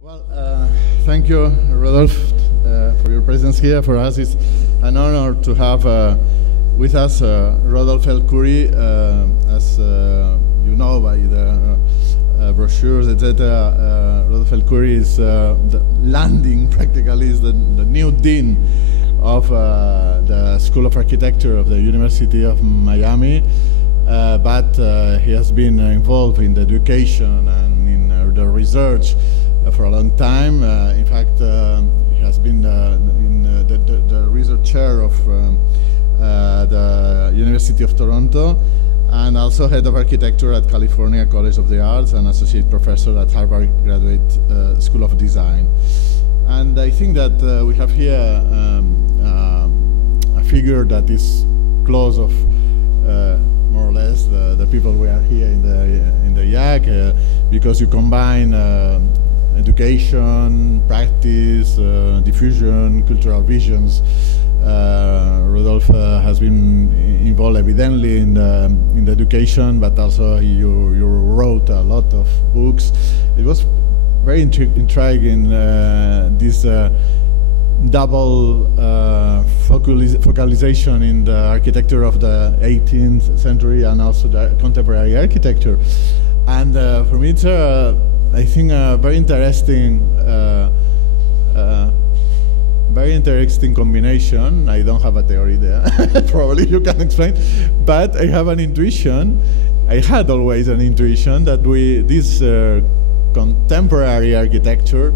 Well, thank you, Rodolphe, for your presence here. For us, it's an honor to have with us Rodolphe el-Khoury. As you know by the brochures, etc., Rodolphe el-Khoury is the landing, practically, is the new dean of the School of Architecture of the University of Miami. But he has been involved in the education and in the research for a long time. In fact, he has been in the research chair of the University of Toronto, and also head of architecture at California College of the Arts and associate professor at Harvard Graduate School of Design. And I think that we have here a figure that is close of more or less the people we are here in the IAAC, because you combine education, practice, diffusion, cultural visions. Rodolphe has been involved evidently in the education, but also you wrote a lot of books. It was very intriguing, this double focalization in the architecture of the 18th century and also the contemporary architecture. And for me, it's I think a very interesting combination. I don't have a theory there. Probably you can explain, but I have an intuition. I had always an intuition that this contemporary architecture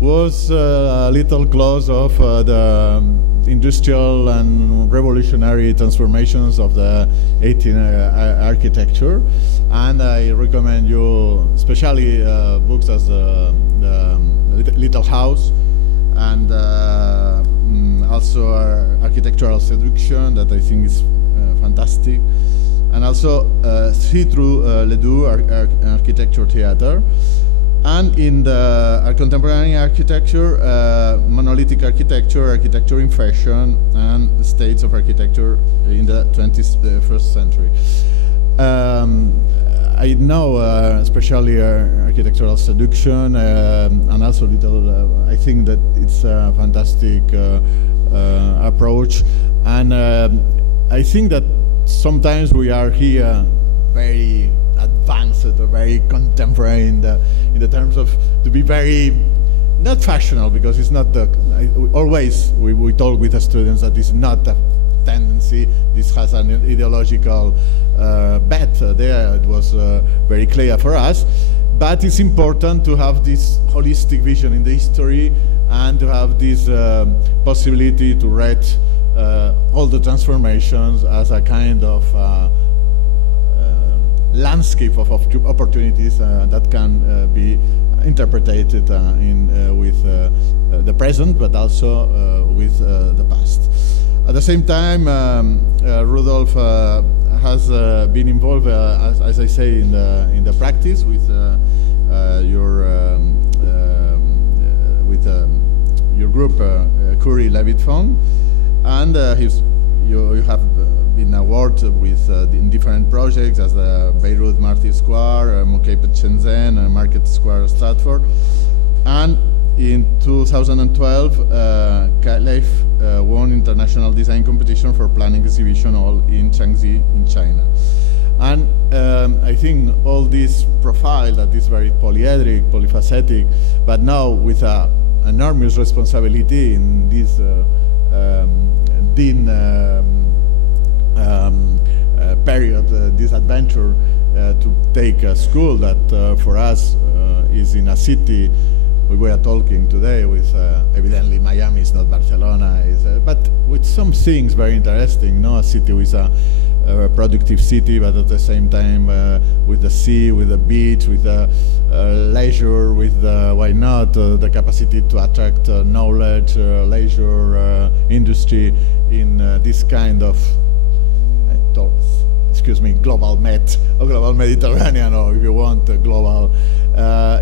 was a little close of the industrial and revolutionary transformations of the 18th architecture. And I recommend you especially books as the Little House, and also Architectural Seduction, that I think is fantastic, and also See Through Ledoux, Architecture Theater. And in the contemporary architecture, monolithic architecture, architecture in fashion, and states of architecture in the 21st century. I know especially Architectural Seduction, and also I think that it's a fantastic approach. And I think that sometimes we are here very advanced or very contemporary in the terms of to be very not fashionable, because it's not the always we talk with the students that it's not a tendency. This has an ideological bet there. It was very clear for us, but it's important to have this holistic vision in the history and to have this possibility to read all the transformations as a kind of landscape of opportunities that can be interpreted with the present, but also with the past. At the same time, Rodolphe has been involved, as I say, in the practice with your group, Khoury Levit Fong, and you have been awarded with in different projects as the Beirut Martyrs Square, MOCAPE Shenzhen, Market Square Stratford, and in 2012, Leif won international design competition for planning exhibition hall in Changzhi in China. And I think all this profile that is very polyedric, polyphacetic, but now with an enormous responsibility in this dean period, this adventure to take a school that for us is in a city. We were talking today with, evidently Miami is not Barcelona, but with some things very interesting, no? A city with a productive city, but at the same time with the sea, with the beach, with the leisure, with the, why not, the capacity to attract knowledge, leisure, industry in this kind of, excuse me, global Med, or global Mediterranean, or if you want, global.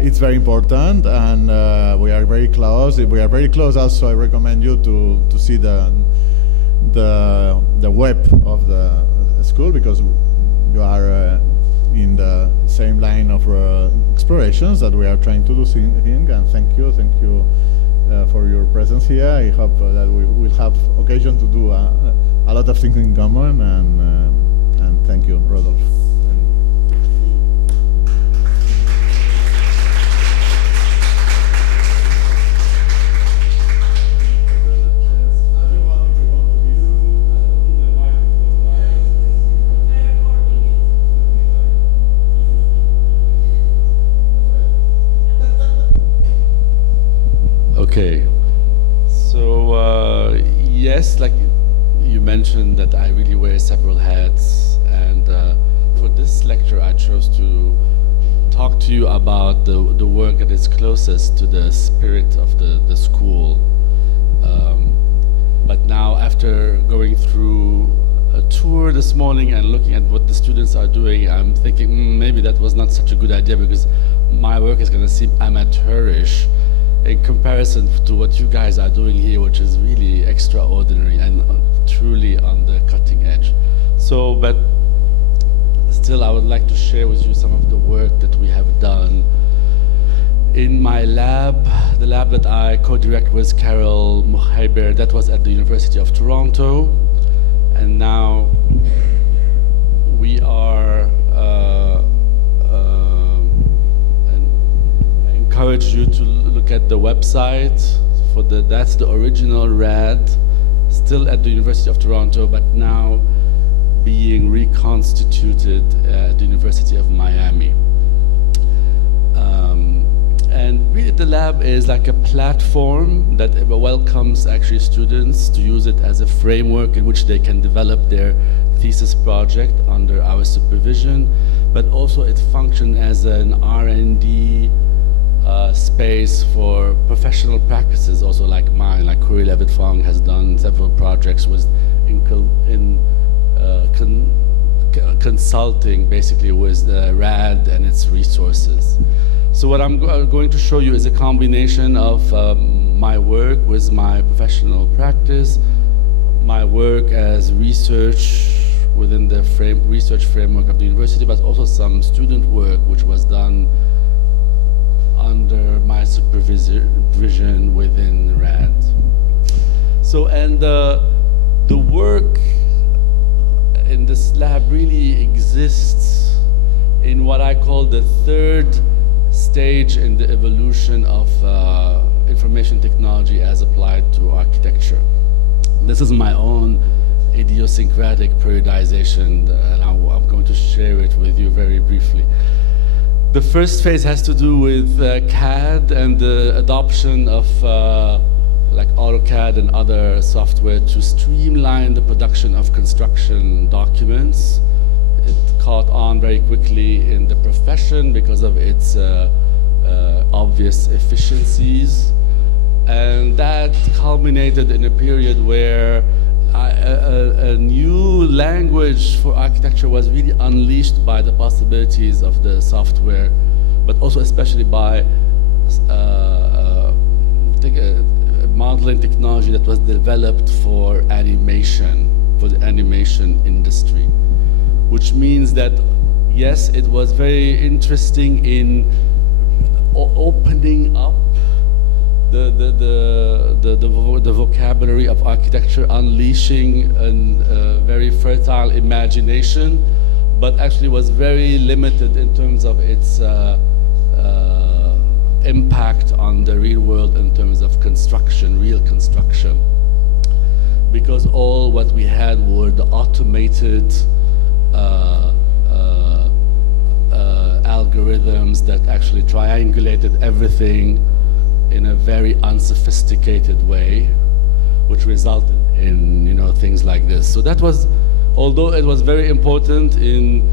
It's very important, and we are very close. We are very close. Also, I recommend you to see the web of the school, because you are in the same line of explorations that we are trying to do here. And thank you for your presence here. I hope that we will have occasion to do a lot of things in common, and thank you, Rodolphe. Okay, so yes, like you mentioned that I really wear several hats, and for this lecture I chose to talk to you about the work that is closest to the spirit of the school. But now, after going through a tour this morning and looking at what the students are doing, I'm thinking maybe that was not such a good idea, because my work is going to seem amateurish in comparison to what you guys are doing here, which is really extraordinary and truly on the cutting edge. So, but still I would like to share with you some of the work that we have done in my lab, the lab that I co-direct with Carol Muhaiber, that was at the University of Toronto. And now we are encourage you to look at the website for that's the original RAD, still at the University of Toronto, but now being reconstituted at the University of Miami. And really the lab is like a platform that welcomes actually students to use it as a framework in which they can develop their thesis project under our supervision, but also it functions as an R&D space for professional practices, also like mine, like Khoury Levit Fong has done several projects with consulting basically with the RAD and its resources. So what I'm going to show you is a combination of my work with my professional practice, my work as research within the research framework of the university, but also some student work which was done under my supervision within RAD. So, and the work in this lab really exists in what I call the third stage in the evolution of information technology as applied to architecture. This is my own idiosyncratic periodization, and I'm going to share it with you very briefly. The first phase has to do with CAD and the adoption of like AutoCAD and other software to streamline the production of construction documents. It caught on very quickly in the profession because of its obvious efficiencies. And that culminated in a period where a new language for architecture was really unleashed by the possibilities of the software, but also especially by modeling technology that was developed for animation, for the animation industry. Which means that, yes, it was very interesting in opening up the vocabulary of architecture, unleashing a very fertile imagination, but actually was very limited in terms of its impact on the real world in terms of construction, real construction. Because all what we had were the automated algorithms that actually triangulated everything in a very unsophisticated way, which resulted in, you know, things like this. So that was, although it was very important in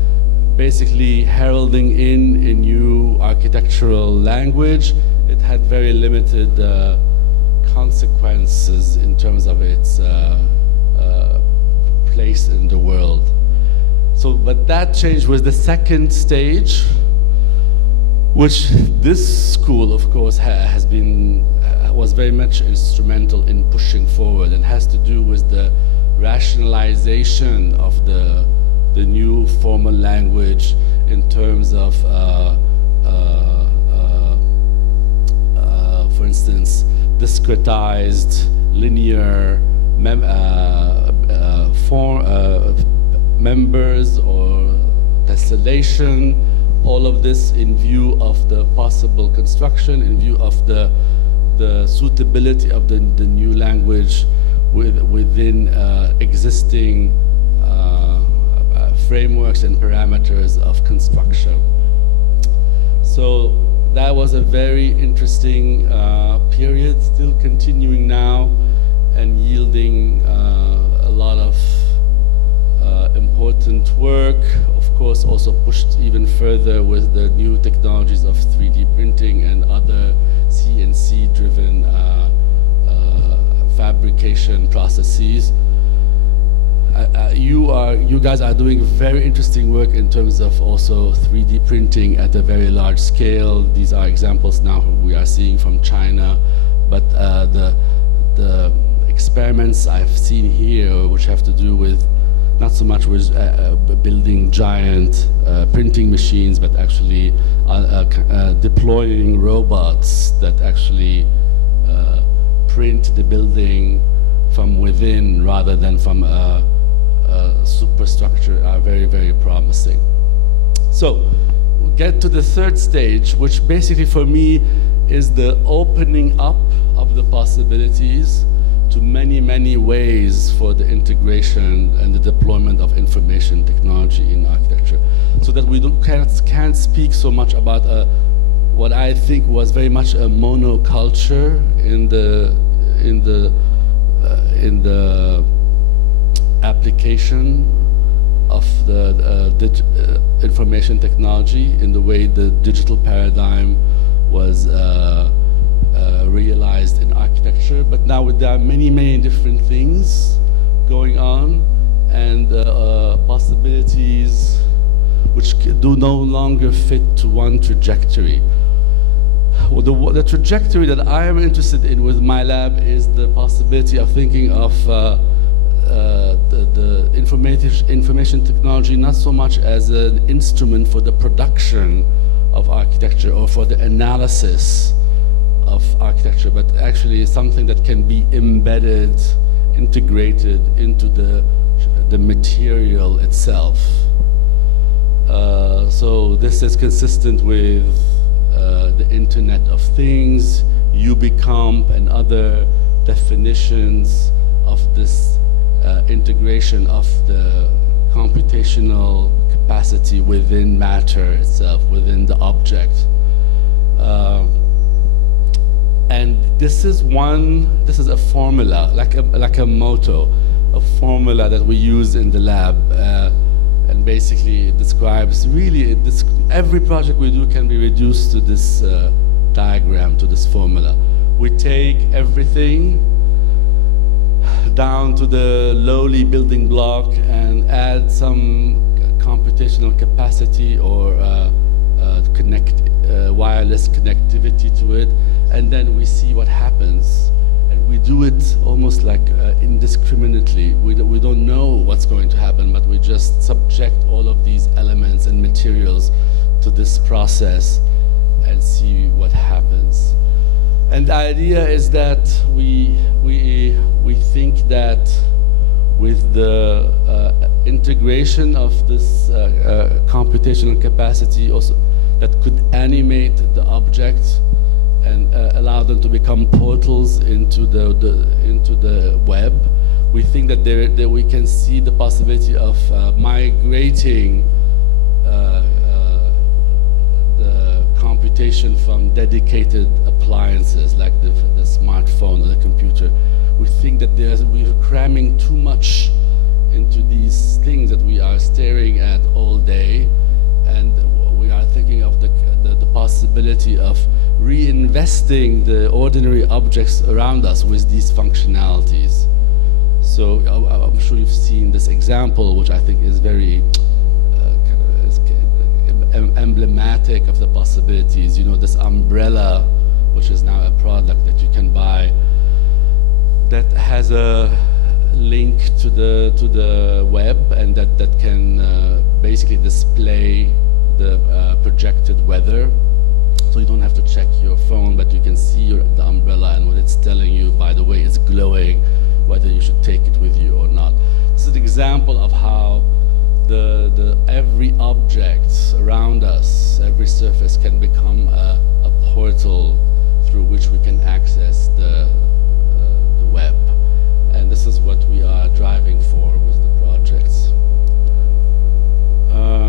basically heralding in a new architectural language, it had very limited consequences in terms of its place in the world. So, but that changed with the second stage, which this school, of course, was very much instrumental in pushing forward, and has to do with the rationalization of the new formal language in terms of discretized, linear members or tessellation, all of this in view of the possible construction, in view of the suitability of the new language within existing frameworks and parameters of construction. So that was a very interesting period, still continuing now and yielding a lot of important work. Of course, also pushed even further with the new technologies of 3D printing and other CNC-driven fabrication processes. You guys are doing very interesting work in terms of also 3D printing at a very large scale. These are examples now we are seeing from China, but the experiments I've seen here, which have to do with not so much with building giant printing machines, but actually deploying robots that actually print the building from within rather than from a superstructure, are very, very promising. So we'll get to the third stage, which basically for me is the opening up of the possibilities to many, many ways for the integration and the deployment of information technology in architecture, so that we can't speak so much about what I think was very much a monoculture in the application of the information technology, in the way the digital paradigm was realized in architecture. But now there are many, many different things going on, and possibilities which do no longer fit to one trajectory. Well, the trajectory that I am interested in with my lab is the possibility of thinking of the information technology not so much as an instrument for the production of architecture or for the analysis of architecture, but actually something that can be embedded, integrated into the material itself. So this is consistent with the Internet of Things, UbiComp, and other definitions of this integration of the computational capacity within matter itself, within the object. And this is a formula, like a motto, a formula that we use in the lab. And basically it describes, really, every project we do can be reduced to this diagram, to this formula. We take everything down to the lowly building block and add some computational capacity or wireless connectivity to it, and then we see what happens. And we do it almost like indiscriminately. We don't know what's going to happen, but we just subject all of these elements and materials to this process and see what happens. And the idea is that we think that with the integration of this computational capacity also that could animate the object and allow them to become portals into the web, we think that that we can see the possibility of migrating the computation from dedicated appliances like the smartphone or the computer. We think that we're cramming too much into these things that we are staring at all day, and we are thinking of the possibility of reinvesting the ordinary objects around us with these functionalities. So I'm sure you've seen this example, which I think is very emblematic of the possibilities. You know, this umbrella, which is now a product that you can buy, that has a link to the web, and that can basically display the projected weather So you don't have to check your phone, but you can see the umbrella, and what it's telling you, by the way, it's glowing, whether you should take it with you or not. This is an example of how every object around us, every surface can become a portal through which we can access the web. And this is what we are driving for with the projects.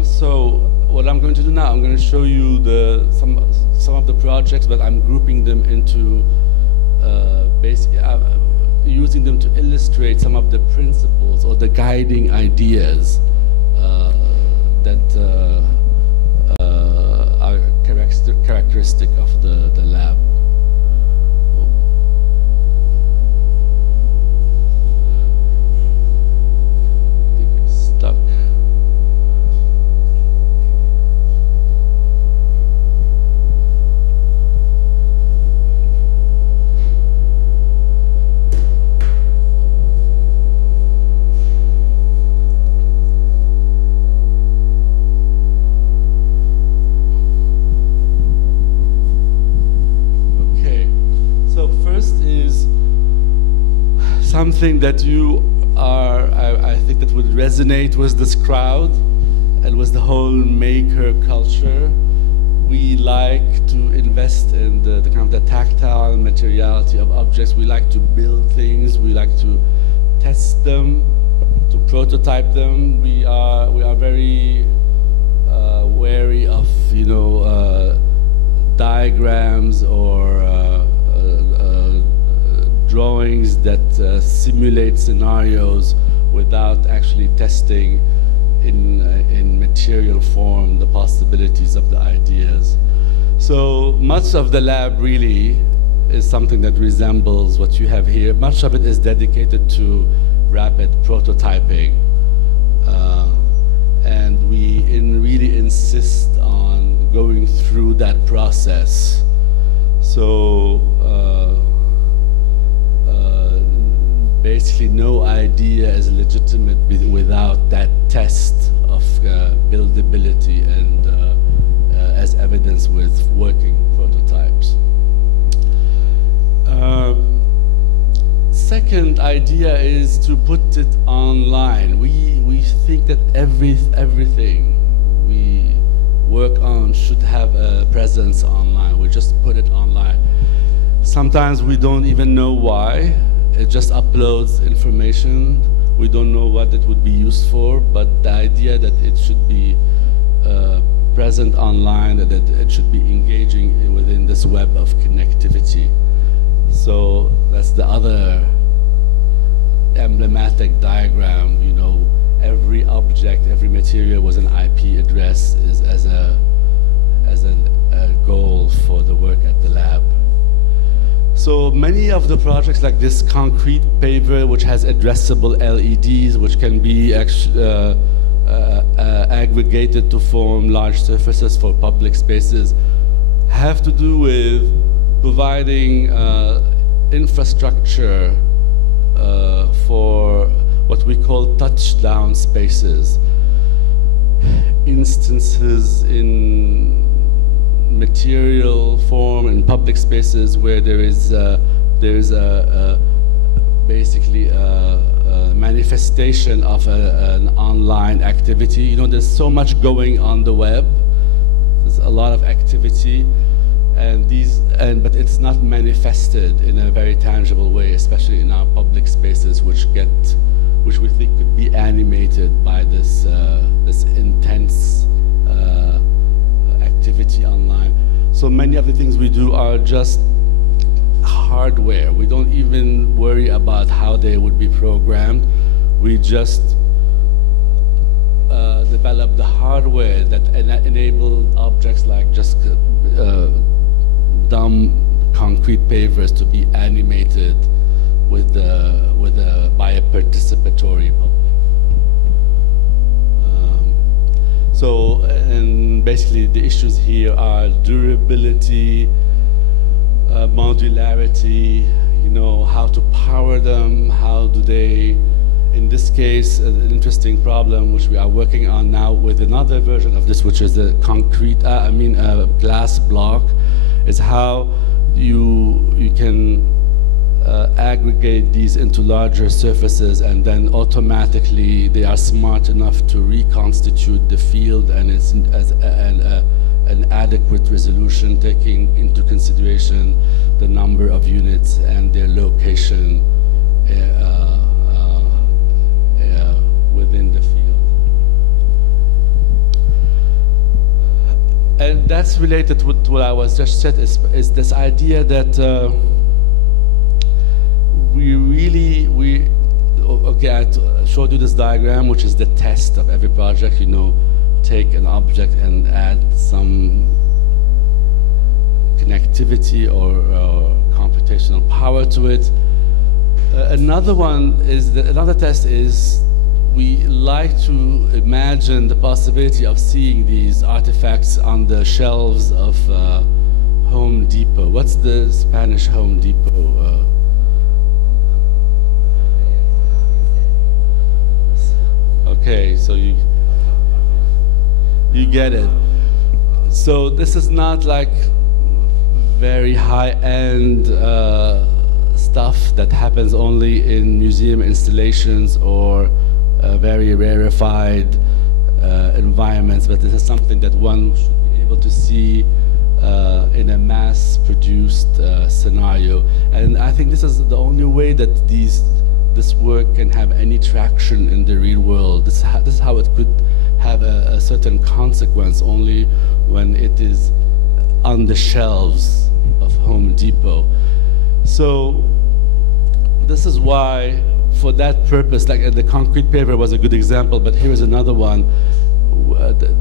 So what I'm going to do now, I'm going to show you some of the projects, but I'm grouping them into using them to illustrate some of the principles or the guiding ideas that are characteristic of the lab. I think it's stuck. Something that I think that would resonate with this crowd and with the whole maker culture. We like to invest in the kind of the tactile materiality of objects. We like to build things. We like to test them, to prototype them. We are very wary of diagrams or drawings that simulate scenarios without actually testing in material form the possibilities of the ideas. So much of the lab really is something that resembles what you have here. Much of it is dedicated to rapid prototyping. And we really insist on going through that process. So basically no idea is legitimate without that test of buildability and as evidence with working prototypes. Second idea is to put it online. We think that everything we work on should have a presence online. We just put it online. Sometimes we don't even know why. It just uploads information. We don't know what it would be used for, but the idea that it should be present online, that it should be engaging within this web of connectivity. So that's the other emblematic diagram. Every object, every material was an IP address as a goal for the work at the lab. So many of the projects like this concrete paver, which has addressable LEDs, which can be aggregated to form large surfaces for public spaces, have to do with providing infrastructure for what we call touchdown spaces. Instances in material form in public spaces where there is basically a manifestation of an online activity. There's so much going on the web. There's a lot of activity, but it's not manifested in a very tangible way, especially in our public spaces, which we think could be animated by this intense activity online. So many of the things we do are just hardware. We don't even worry about how they would be programmed. We just develop the hardware that enable objects like just dumb concrete pavers to be animated by a participatory public. And basically the issues here are durability, modularity, how to power them, how do they, in this case, an interesting problem which we are working on now with another version of this, which is the glass block, is how you can aggregate these into larger surfaces, and then automatically they are smart enough to reconstitute the field, and it's an adequate resolution taking into consideration the number of units and their location within the field. And that's related with what I was just said, is this idea that okay, I showed you this diagram, which is the test of every project. You know, take an object and add some connectivity or computational power to it. Another one is another test is we like to imagine the possibility of seeing these artifacts on the shelves of Home Depot. What's the Spanish Home Depot? Okay, so you get it. So this is not like very high-end stuff that happens only in museum installations or very rarefied environments, but this is something that one should be able to see in a mass-produced scenario. And I think this is the only way that this work can have any traction in the real world. This is how it could have a certain consequence only when it is on the shelves of Home Depot. So this is why, for that purpose, like the concrete paper was a good example, but here is another one.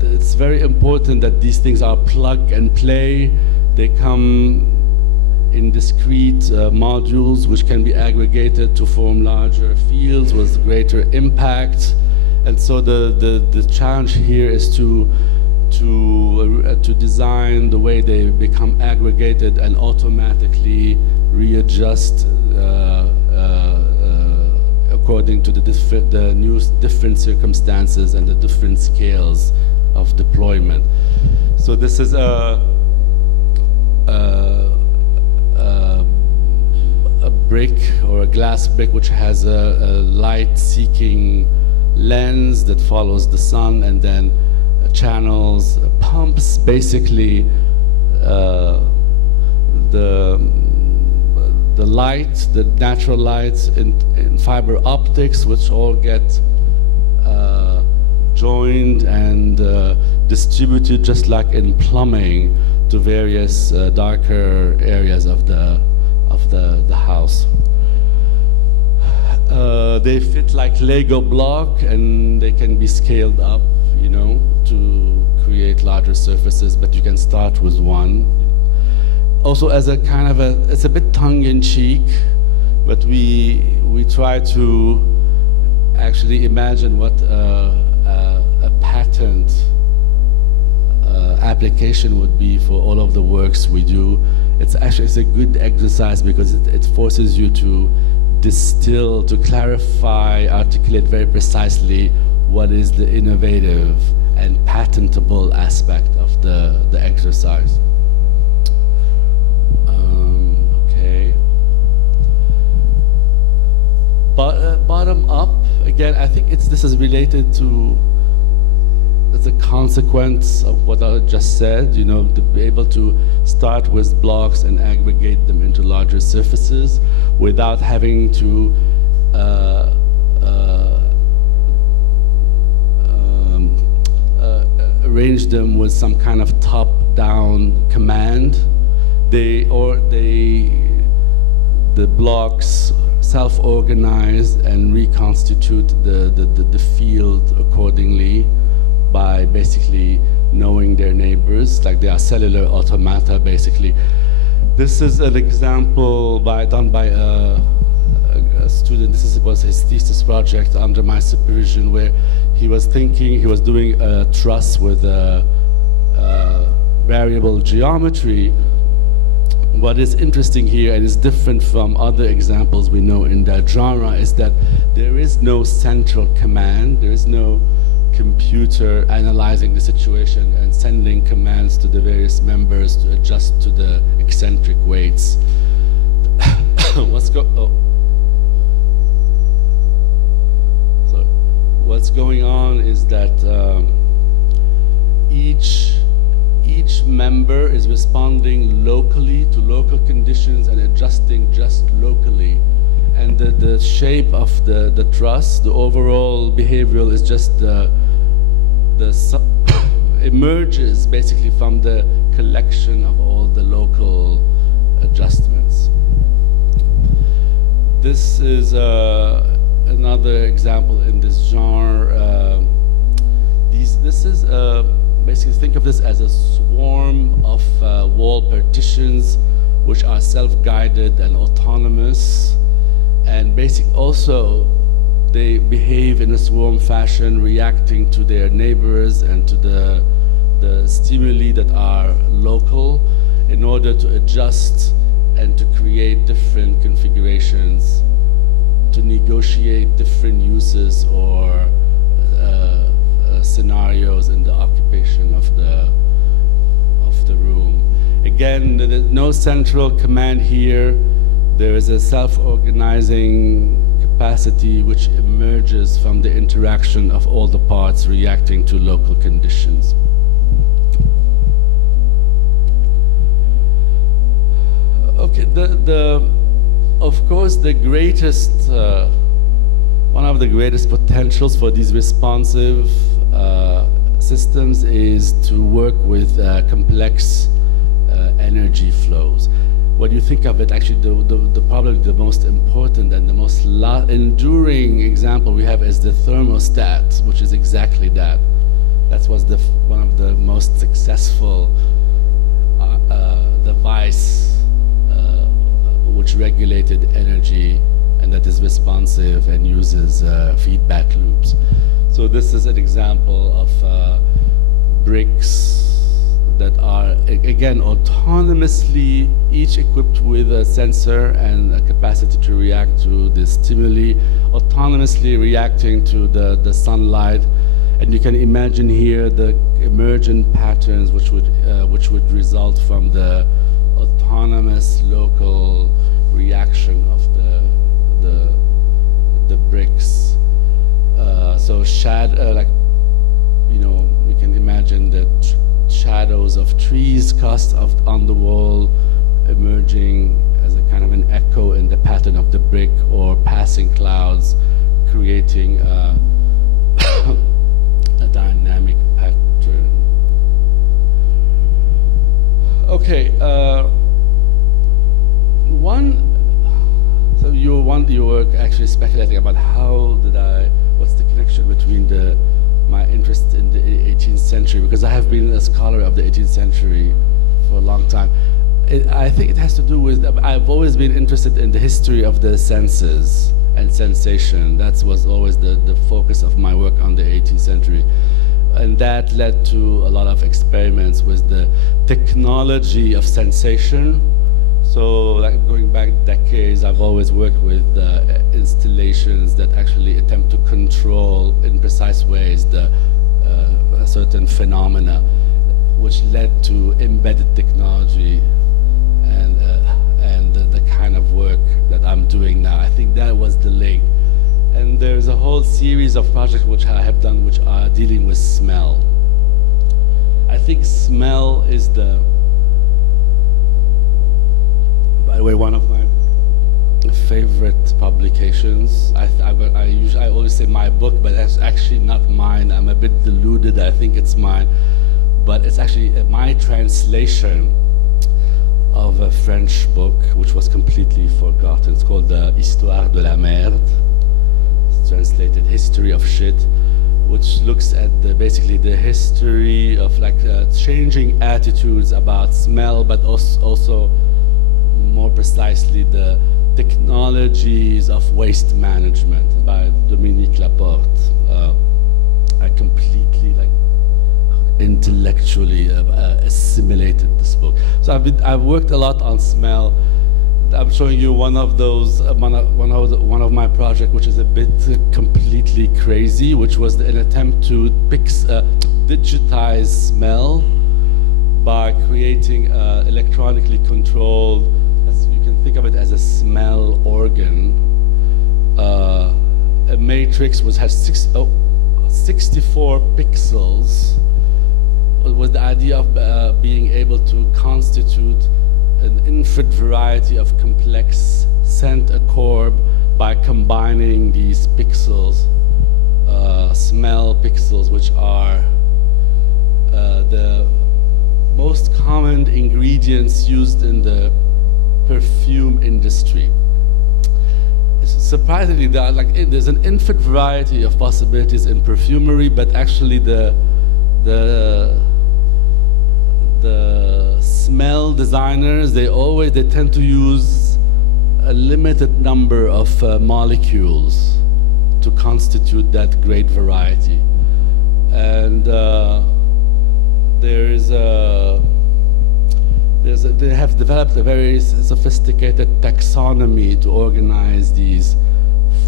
It's very important that these things are plug and play. They come in discrete modules which can be aggregated to form larger fields with greater impact. And so the challenge here is to design the way they become aggregated and automatically readjust according to the different circumstances and the different scales of deployment. So this is a brick or a glass brick which has a light-seeking lens that follows the sun, and then channels, pumps basically the light, the natural light in fiber optics, which all get joined and distributed just like in plumbing to various darker areas of the house. They fit like Lego block, and they can be scaled up, you know, to create larger surfaces, but you can start with one. Also, as a kind of it's a bit tongue-in-cheek, but we try to actually imagine what a patent application would be for all of the works we do. It's a good exercise because it forces you to distill, to clarify, articulate very precisely what is the innovative and patentable aspect of the exercise. Okay. But bottom up, again, I think this is related to the consequence of what I just said, you know, to be able to start with blocks and aggregate them into larger surfaces without having to arrange them with some kind of top-down command. The blocks self-organize and reconstitute the field accordingly by basically knowing their neighbors, like they are cellular automata, basically. This is an example done by a student. This was his thesis project under my supervision, where he was doing a truss with variable geometry. What is interesting here, and is different from other examples we know in that genre, is that there is no central command. There is no computer analyzing the situation and sending commands to the various members to adjust to the eccentric weights. What's going on is that each member is responding locally to local conditions and adjusting just locally. And the shape of the truss, the overall behavioral is just emerges basically from the collection of all the local adjustments. This is another example in this genre. This is basically, think of this as a swarm of wall partitions which are self-guided and autonomous, and also they behave in a swarm fashion, reacting to their neighbors and to the stimuli that are local in order to adjust and to create different configurations, to negotiate different uses or scenarios in the occupation of the room. Again, there's no central command here. There is a self-organizing capacity which emerges from the interaction of all the parts reacting to local conditions. Okay, of course, the greatest, one of the greatest potentials for these responsive systems is to work with complex energy flows. When you think of it, actually, probably the most important and the most enduring example we have is the thermostat, which is exactly that. That was one of the most successful device which regulated energy and that is responsive and uses feedback loops. So this is an example of bricks that are, again, autonomously, each equipped with a sensor and a capacity to react to the stimuli, autonomously reacting to the sunlight. And you can imagine here the emergent patterns which would result from the autonomous local reaction of the bricks. So like, you know, we can imagine the shadows of trees cast on the wall emerging as a kind of an echo in the pattern of the brick, or passing clouds creating a dynamic pattern. Okay, so you were actually speculating about what's the connection between my interest in the 18th century, because I have been a scholar of the 18th century for a long time. I think it has to do with, I've always been interested in the history of the senses and sensation. That was always the focus of my work on the 18th century. And that led to a lot of experiments with the technology of sensation. So, like, going back decades, I've always worked with installations that actually attempt to control in precise ways a certain phenomena, which led to embedded technology and the kind of work that I'm doing now. I think that was the link. And there's a whole series of projects which I have done which are dealing with smell. I think smell is by the way, one of my favorite publications. I always say my book, but that's actually not mine. I'm a bit deluded. I think it's mine, but it's actually my translation of a French book which was completely forgotten. It's called Histoire de la Merde. It's translated History of Shit, which looks at basically the history of changing attitudes about smell, but also more precisely the technologies of waste management by Dominique Laporte. I completely intellectually assimilated this book. So I've worked a lot on smell. I'm showing you one of those, one of my projects, which is a bit completely crazy, which was an attempt to digitize smell by creating electronically controlled, as you can think of it as a smell organ, a matrix which has 64 pixels, with the idea of being able to constitute an infinite variety of complex scent accord by combining these pixels, smell pixels, which are the most common ingredients used in the perfume industry. Surprisingly, there's an infinite variety of possibilities in perfumery, but actually the smell designers, they tend to use a limited number of molecules to constitute that great variety. And they have developed a very sophisticated taxonomy to organize these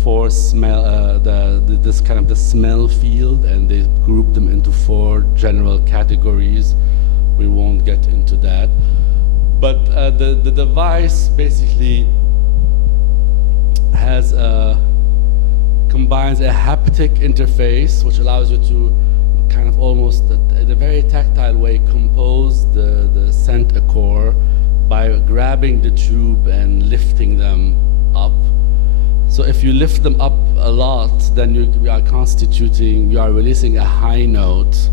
four smell, this kind of the smell field, and they group them into four general categories. We won't get into that. But the device basically combines a haptic interface, which allows you to kind of almost in a very tactile way compose the scent accord by grabbing the tube and lifting them up. So if you lift them up a lot, then you are releasing a high note,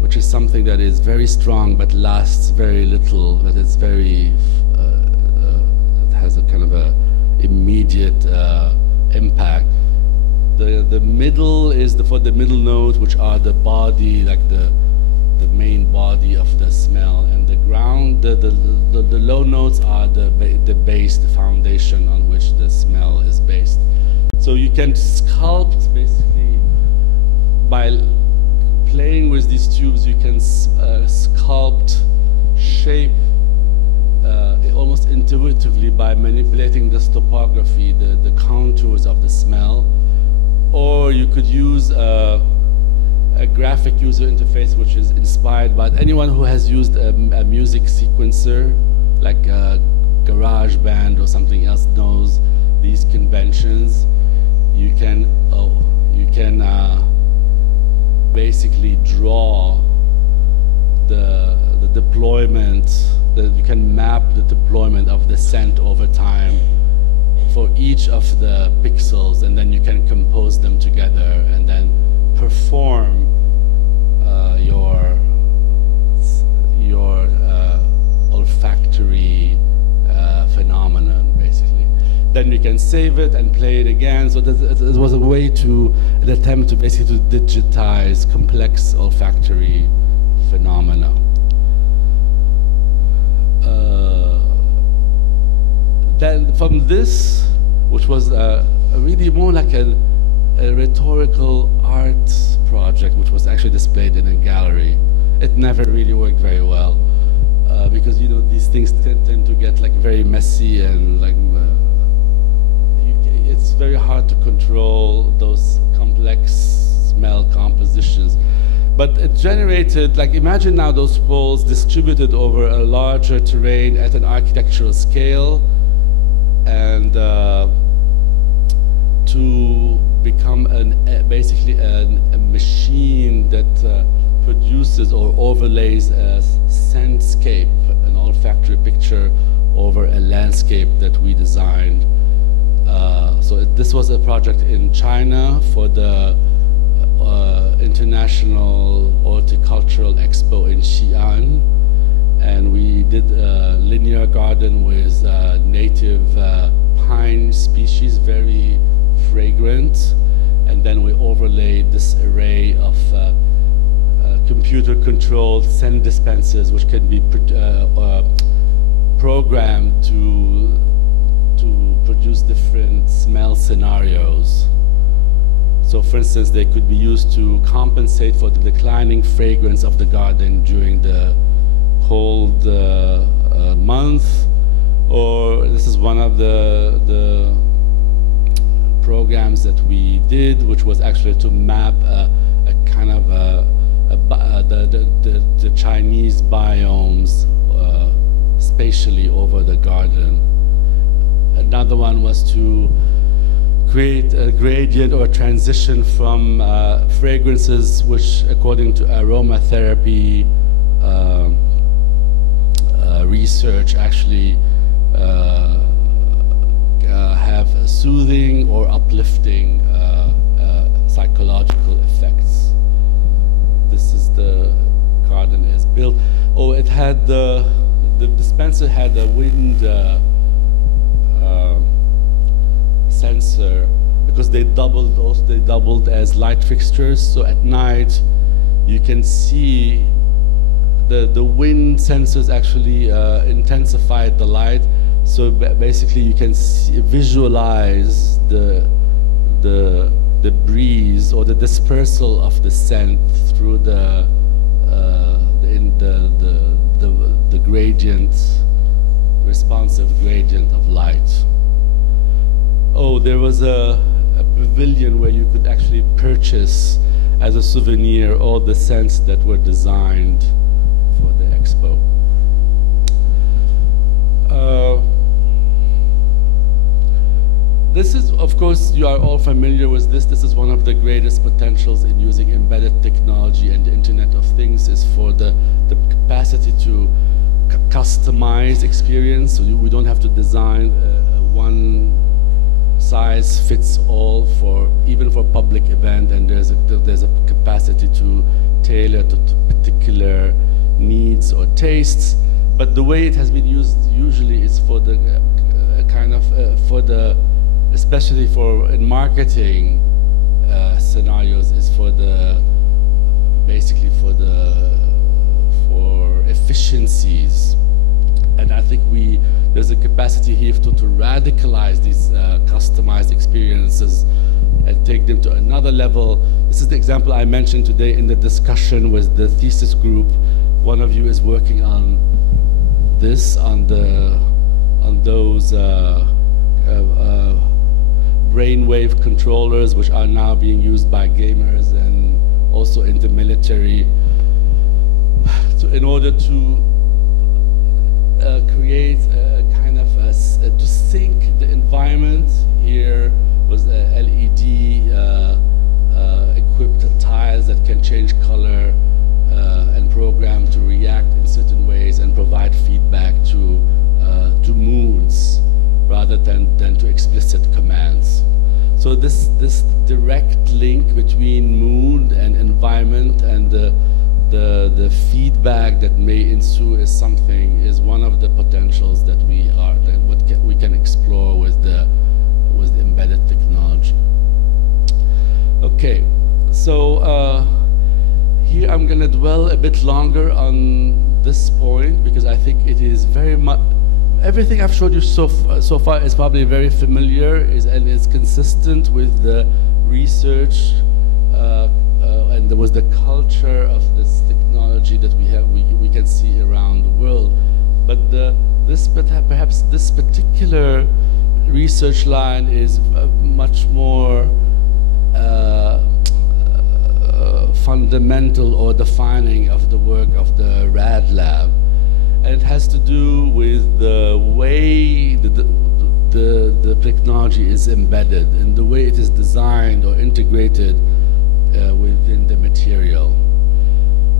which is something that is very strong but lasts very little, but it's very, it has a kind of a immediate impact. The middle is for the middle notes, which are the body, like the main body of the smell, and the ground, the low notes are the base, the foundation on which the smell is based. So you can sculpt basically by playing with these tubes. You can sculpt, shape almost intuitively by manipulating this topography, the contours of the smell. Or you could use a graphic user interface which is inspired by anyone who has used a music sequencer, like GarageBand or something else, knows these conventions. You can basically draw the deployment, you can map the deployment of the scent over time for each of the pixels, and then you can compose them together and then perform your olfactory phenomenon, basically. Then you can save it and play it again. So it was a way an attempt to basically digitize complex olfactory phenomena. Then from this, which was really more like a rhetorical art project, which was actually displayed in a gallery, it never really worked very well because these things tend to get like very messy, and like it's very hard to control those complex smell compositions. But it generated, like, imagine now those poles distributed over a larger terrain at an architectural scale, and to become basically a machine that produces or overlays a scentscape, an olfactory picture over a landscape that we designed. So this was a project in China for the International Horticultural Expo in Xi'an, and we did a linear garden with native pine species, very fragrant, and then we overlaid this array of computer-controlled scent dispensers, which can be programmed to produce different smell scenarios. So for instance, they could be used to compensate for the declining fragrance of the garden during the cold month. Or this is one did, which was actually to map a kind of the Chinese biomes spatially over the garden. Another one was to create a gradient or a transition from fragrances, which according to aromatherapy research actually have soothing or uplifting psychological effects. This is the garden as built. Oh, it had the dispenser had a wind sensor, because they doubled as light fixtures. So at night, you can see the wind sensors actually intensified the light. So basically, you can visualize the breeze or the dispersal of the scent through the gradient, responsive gradient of light. Oh, there was a pavilion where you could actually purchase as a souvenir all the scents that were designed for the expo. This is, of course, you are all familiar with this. This is one of the greatest potentials in using embedded technology and the Internet of Things, is for the capacity to customize experience. So we don't have to design a one size fits all for even for public event, and there's a capacity to tailor to particular needs or tastes. But the way it has been used usually is for the especially for in marketing scenarios, is for basically for efficiencies. And I think there's a capacity here to radicalize these customized experiences and take them to another level. This is the example I mentioned today in the discussion with the thesis group. One of you is working on this, on those brainwave controllers, which are now being used by gamers and also in the military, in order to create a kind of to sync the environment. Here was LED equipped tiles that can change color and program to react in certain ways and provide feedback to moods rather than to explicit commands. So this direct link between mood and environment and the feedback that may ensue is one of the potentials that we can explore with the embedded technology. Okay, so here I'm going to dwell a bit longer on this point, because I think it is very much everything I've showed you so far is probably very familiar and is consistent with the research and there was the culture of this technology that we can see around the world. But perhaps this particular research line is much more fundamental or defining of the work of the RAD lab. And it has to do with the way the technology is embedded and the way it is designed or integrated within the material.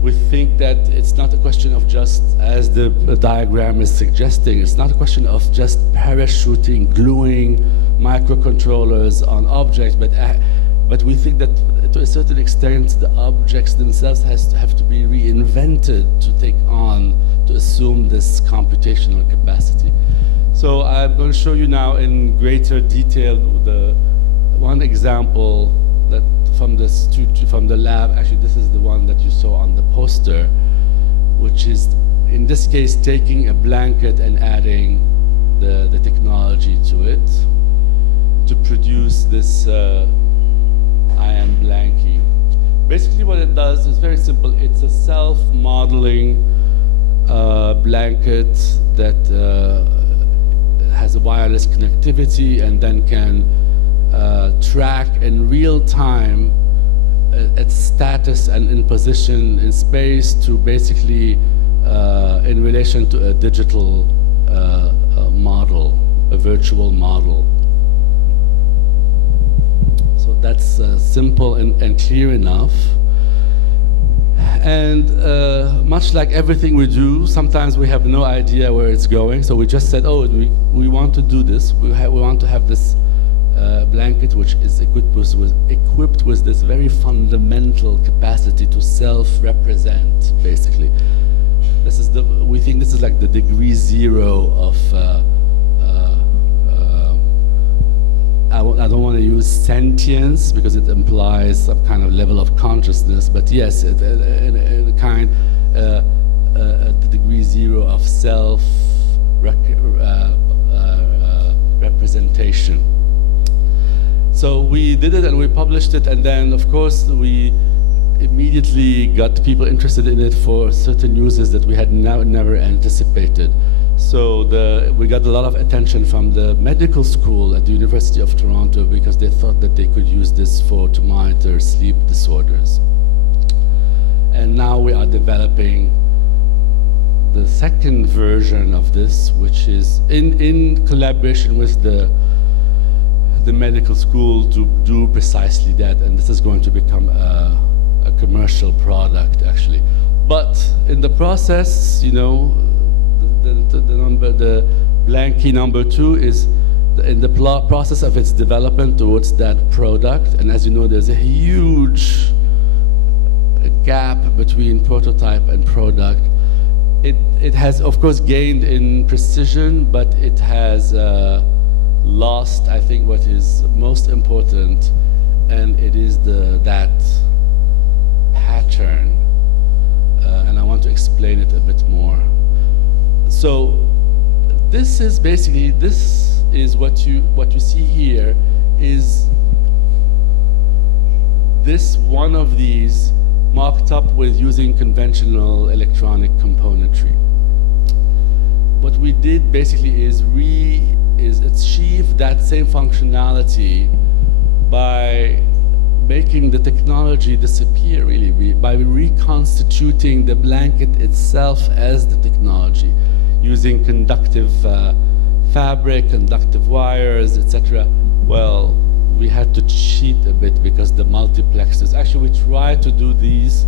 We think that it's not a question of just, as the diagram is suggesting, it's not a question of just parachuting, gluing microcontrollers on objects, but we think that to a certain extent the objects themselves have to be reinvented to assume this computational capacity. So I'm going to show you now in greater detail the one example that from the lab. Actually, this is the one that you saw on the poster, which is in this case taking a blanket and adding the technology to it to produce this I am blanking. Basically what it does is very simple. It's a self-modeling blanket that has a wireless connectivity and then can track in real time its status and in position in space to basically in relation to a digital model, a virtual model. So that's simple and clear enough. And much like everything we do, sometimes we have no idea where it's going. So we just said, oh, we want to do this. We want to have this blanket which is equipped with this very fundamental capacity to self-represent, basically. We think this is like the degree zero of, I don't want to use sentience because it implies some kind of level of consciousness, but yes, the degree zero of self-representation. So we did it and we published it, and then of course we immediately got people interested in it for certain uses that we had never anticipated. So we got a lot of attention from the medical school at the University of Toronto because they thought that they could use this to monitor sleep disorders. And now we are developing the second version of this, which is in collaboration with the medical school to do precisely that, and this is going to become a commercial product, actually. But in the process, you know, the blankie number 2 is in the process of its development towards that product, and as you know, there's a huge gap between prototype and product. It has, of course, gained in precision, but it has lost, I think, what is most important, and it is that pattern, and I want to explain it a bit more. So this is basically, this is what you see here is this one of these mocked up with using conventional electronic componentry. What we did basically is achieve that same functionality by making the technology disappear, really, by reconstituting the blanket itself as the technology, using conductive fabric, conductive wires, etc. Well, we had to cheat a bit because the multiplexes, actually we tried to do these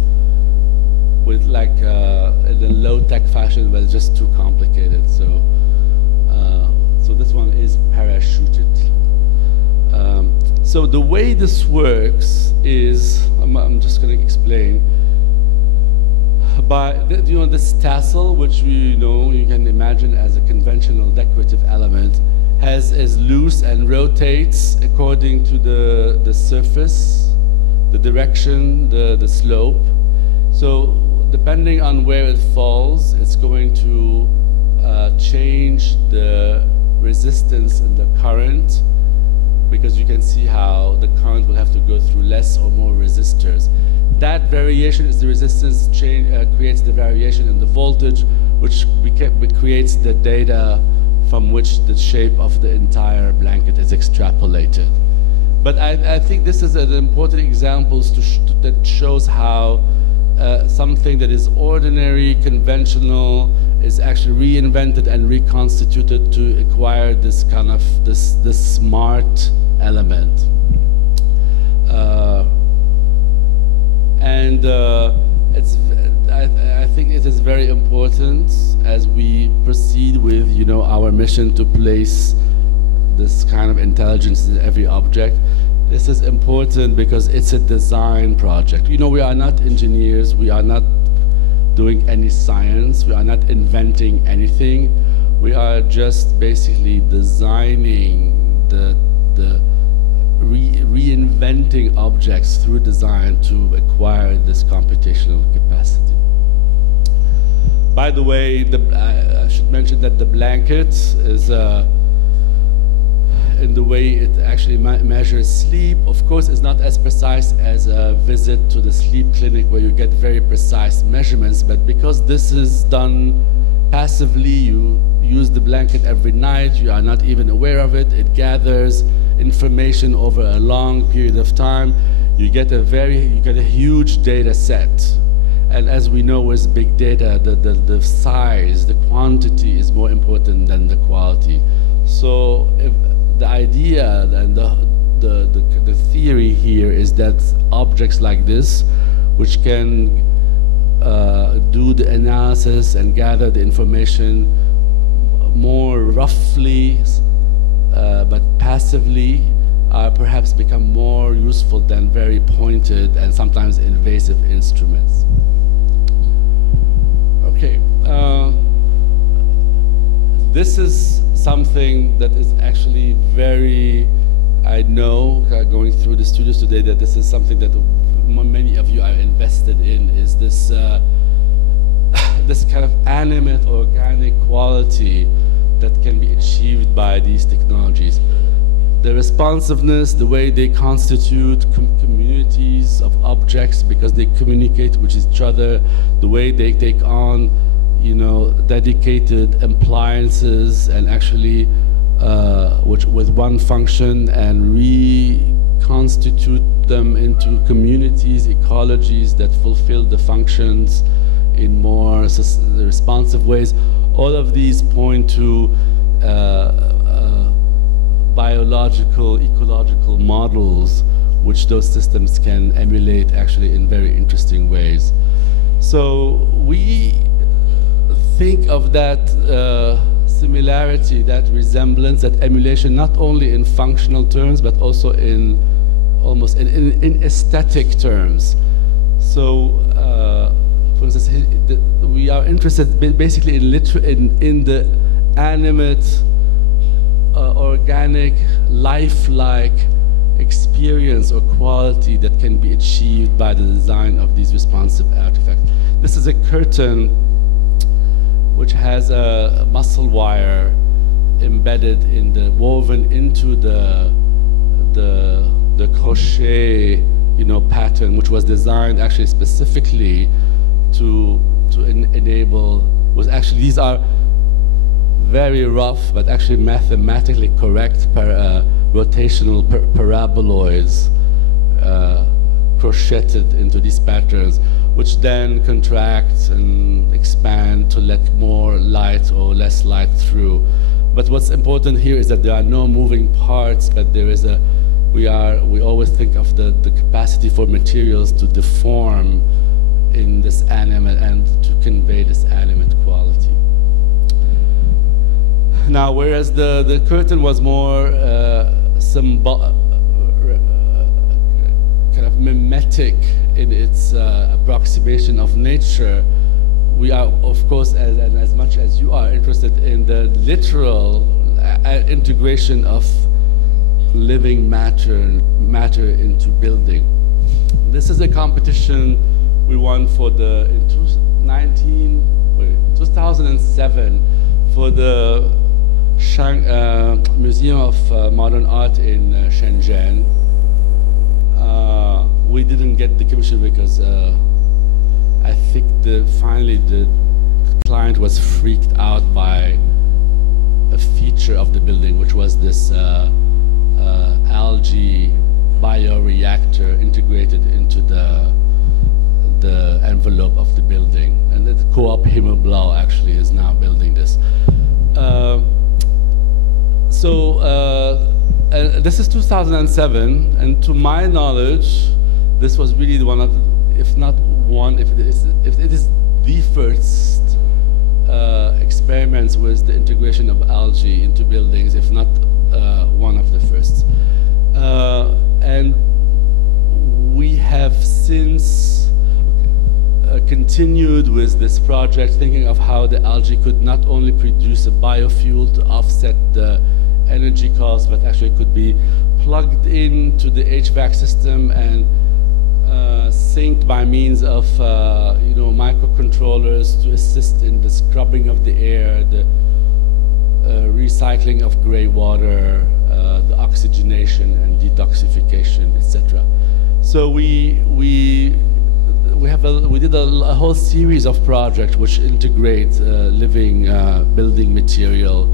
with like in a low-tech fashion, but it's just too complicated. So, so this one is parachuted. So the way this works is, I'm just going to explain. By this tassel, which you can imagine as a conventional decorative element, is loose and rotates according to the surface, the direction, the slope. So depending on where it falls, it's going to change the resistance and the current, because you can see how the current will have to go through less or more resistors. That variation is the resistance change, creates the variation in the voltage, which creates the data from which the shape of the entire blanket is extrapolated. But I think this is an important example that shows how something that is ordinary, conventional, is actually reinvented and reconstituted to acquire this kind of this smart element. I think it is very important as we proceed with our mission to place this kind of intelligence in every object. This is important because it's a design project. We are not engineers, we are not doing any science, we are not inventing anything. We are just basically designing reinventing objects through design to acquire this computational capacity. By the way, I should mention that the blanket is in the way it actually measures sleep, of course, is not as precise as a visit to the sleep clinic where you get very precise measurements, but because this is done passively. You use the blanket every night. You are not even aware of it. It gathers information over a long period of time. You get a huge data set. And as we know with big data, the size, the quantity is more important than the quality. So if the idea and the theory here is that objects like this, which can do the analysis and gather the information more roughly, but passively, perhaps become more useful than very pointed and sometimes invasive instruments. Okay, this is something that is actually very, I know, going through the studios today, that this is something that many of you are invested in, is this, this kind of animate, organic quality that can be achieved by these technologies. The responsiveness, the way they constitute communities of objects because they communicate with each other, the way they take on, you know, dedicated appliances and actually with one function and reconstitute them into communities, ecologies that fulfill the functions in more responsive ways. All of these point to biological, ecological models which those systems can emulate actually in very interesting ways. So we think of that similarity, that resemblance, that emulation, not only in functional terms, but also in almost in aesthetic terms. So, for instance, we are interested basically in the animate, organic, lifelike experience or quality that can be achieved by the design of these responsive artifacts. This is a curtain which has a muscle wire embedded in woven into the crochet, you know, pattern, which was designed actually specifically to enable. Was actually, these are very rough, but actually mathematically correct rotational paraboloids crocheted into these patterns, which then contract and expand to let more light or less light through. But what's important here is that there are no moving parts, but there is we always think of the capacity for materials to deform in this animate and to convey this animate quality. Now, whereas the curtain was more kind of mimetic in its approximation of nature, we are, of course, as much as you are, interested in the literal integration of living matter into building. This is a competition we won for in 2007 for the Museum of Modern Art in Shenzhen. We didn't get the commission because I think finally the client was freaked out by a feature of the building, which was this algae bioreactor integrated into the envelope of the building. And the Co-op Himmelblau actually is now building this. This is 2007, and to my knowledge, this was really one of, if not one, if it is the first experiments with the integration of algae into buildings, if not one of the first. And we have since continued with this project, thinking of how the algae could not only produce a biofuel to offset the energy costs, but actually could be plugged into the HVAC system and synced by means of microcontrollers to assist in the scrubbing of the air, the recycling of gray water, the oxygenation and detoxification, etc. So we did a whole series of projects which integrate living building material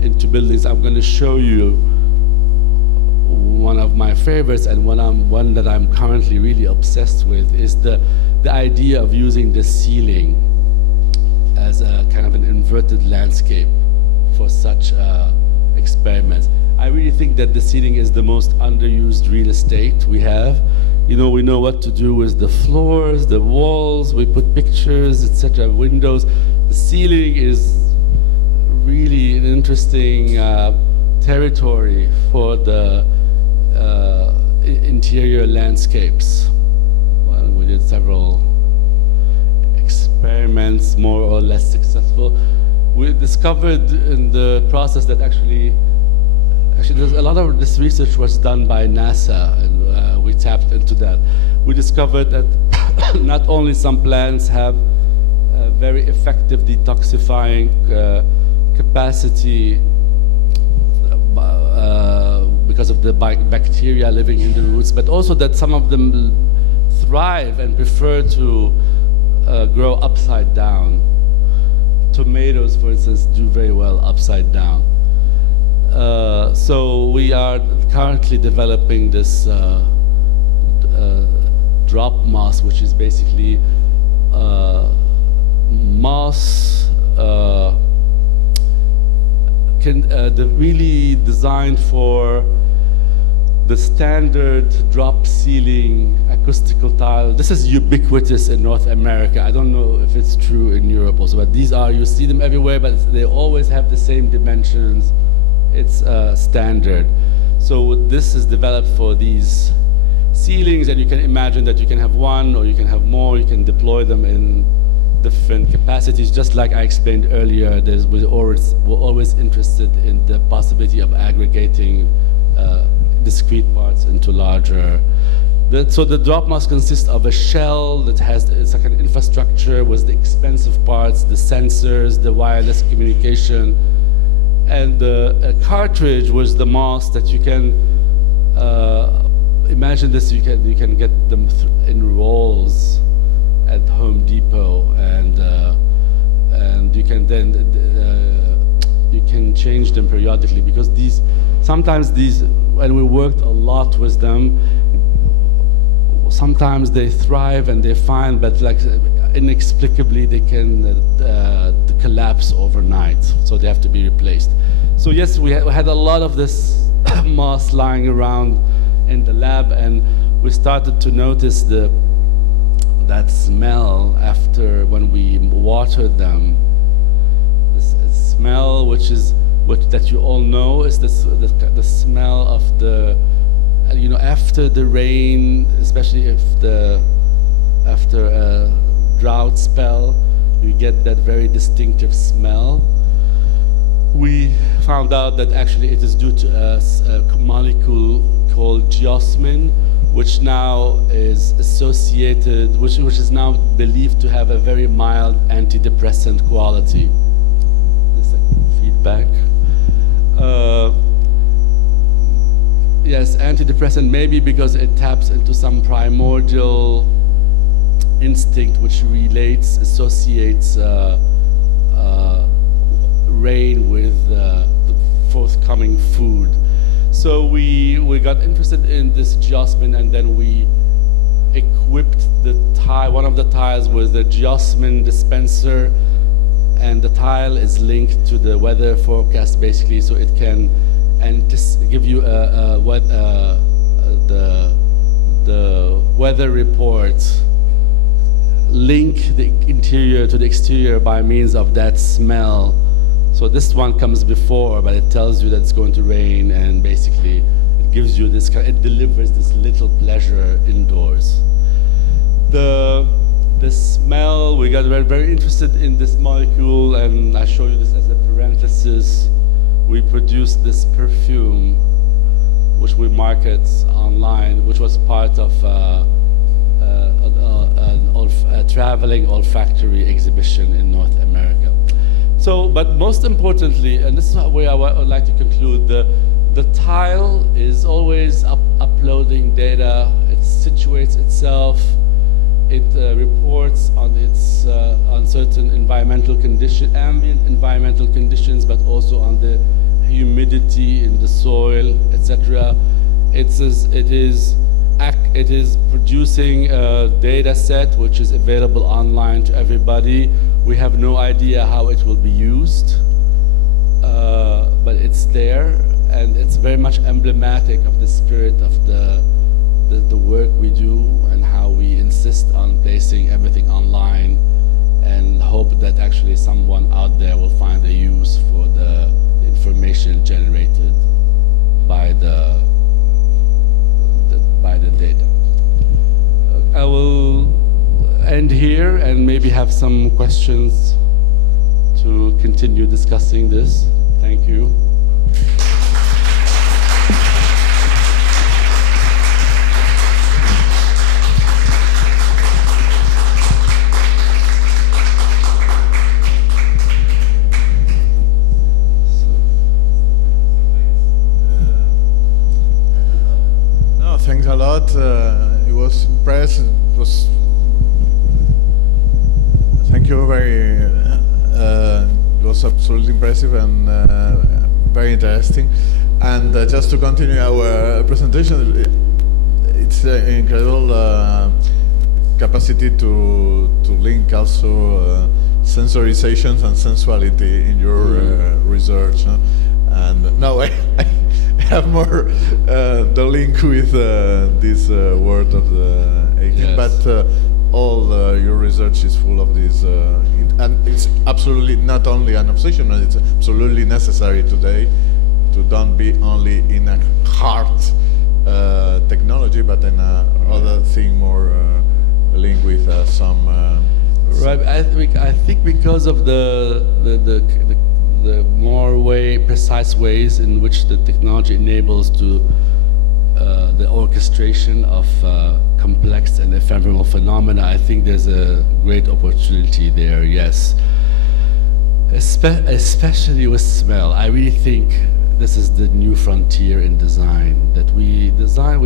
into buildings. I'm going to show you one of my favorites, and one that I'm currently really obsessed with is the idea of using the ceiling as a kind of an inverted landscape for such experiments. I really think that the ceiling is the most underused real estate we have. You know, we know what to do with the floors, the walls, we put pictures, etc., windows. The ceiling is really an interesting territory for the interior landscapes. Well, we did several experiments, more or less successful. We discovered in the process that actually there's a lot of this research was done by NASA, and we tapped into that. We discovered that not only some plants have very effective detoxifying capacity because of the bacteria living in the roots, but also that some of them thrive and prefer to grow upside down. Tomatoes, for instance, do very well upside down. So we are currently developing this drop moss, which is basically moss really designed for the standard drop ceiling acoustical tile. This is ubiquitous in North America. I don't know if it's true in Europe also, but these are, you see them everywhere, but they always have the same dimensions. It's standard. So this is developed for these ceilings, and you can imagine that you can have one or you can have more. You can deploy them in different capacities. Just like I explained earlier, we're always interested in the possibility of aggregating discrete parts into larger. So the drop moss consists of a shell that it's like an infrastructure with the expensive parts, the sensors, the wireless communication, and a cartridge was the moss that you can imagine this. You can get them in rolls at Home Depot, and you can then you can change them periodically, because sometimes these, when we worked a lot with them, sometimes they thrive and they're fine, but like inexplicably they can collapse overnight, so they have to be replaced. So yes, we had a lot of this moss lying around in the lab, and we started to notice that smell after when we watered them. This smell, that you all know, is the smell of the, you know, after the rain, especially after a drought spell, you get that very distinctive smell. We found out that actually it is due to a molecule called geosmin, which now is associated, which is now believed to have a very mild antidepressant quality. This feedback. Yes, antidepressant, maybe because it taps into some primordial instinct which associates rain with the forthcoming food. So we got interested in this geosmin, and then we equipped one of the tiles with the geosmin dispenser, and the tile is linked to the weather forecast basically, so it can give you the weather report, link the interior to the exterior by means of that smell. So this one comes before, but it tells you that it's going to rain, and basically it gives you this it delivers this little pleasure indoors. The smell, we got very interested in this molecule, and I show you this as a parenthesis. We produced this perfume, which we market online, which was part of a traveling olfactory exhibition in North America. So, but most importantly, and this is where I would like to conclude, the tile is always uploading data. It situates itself it reports on its on certain environmental ambient environmental conditions, but also on the humidity in the soil, etc. It is producing a data set which is available online to everybody. We have no idea how it will be used, but it's there, and it's very much emblematic of the spirit of the work we do and how we insist on placing everything online and hope that actually someone out there will find a use for the information generated by the data. I will end here and maybe have some questions to continue discussing this. Thank you. Thanks a lot. It was impressive. It was. Thank you very. It was absolutely impressive and very interesting. And just to continue our presentation, it's an incredible capacity to link also sensorizations and sensuality in your research. And now I have more the link with this word of the 18th, yes. But all your research is full of this, and it's absolutely not only an obsession, but it's absolutely necessary today to don't be only in a hard technology, but in other thing more linked with some. Right. I think because of the more precise ways in which the technology enables to the orchestration of complex and ephemeral phenomena, I think there's a great opportunity there, yes. Especially with smell. I really think this is the new frontier in design, that we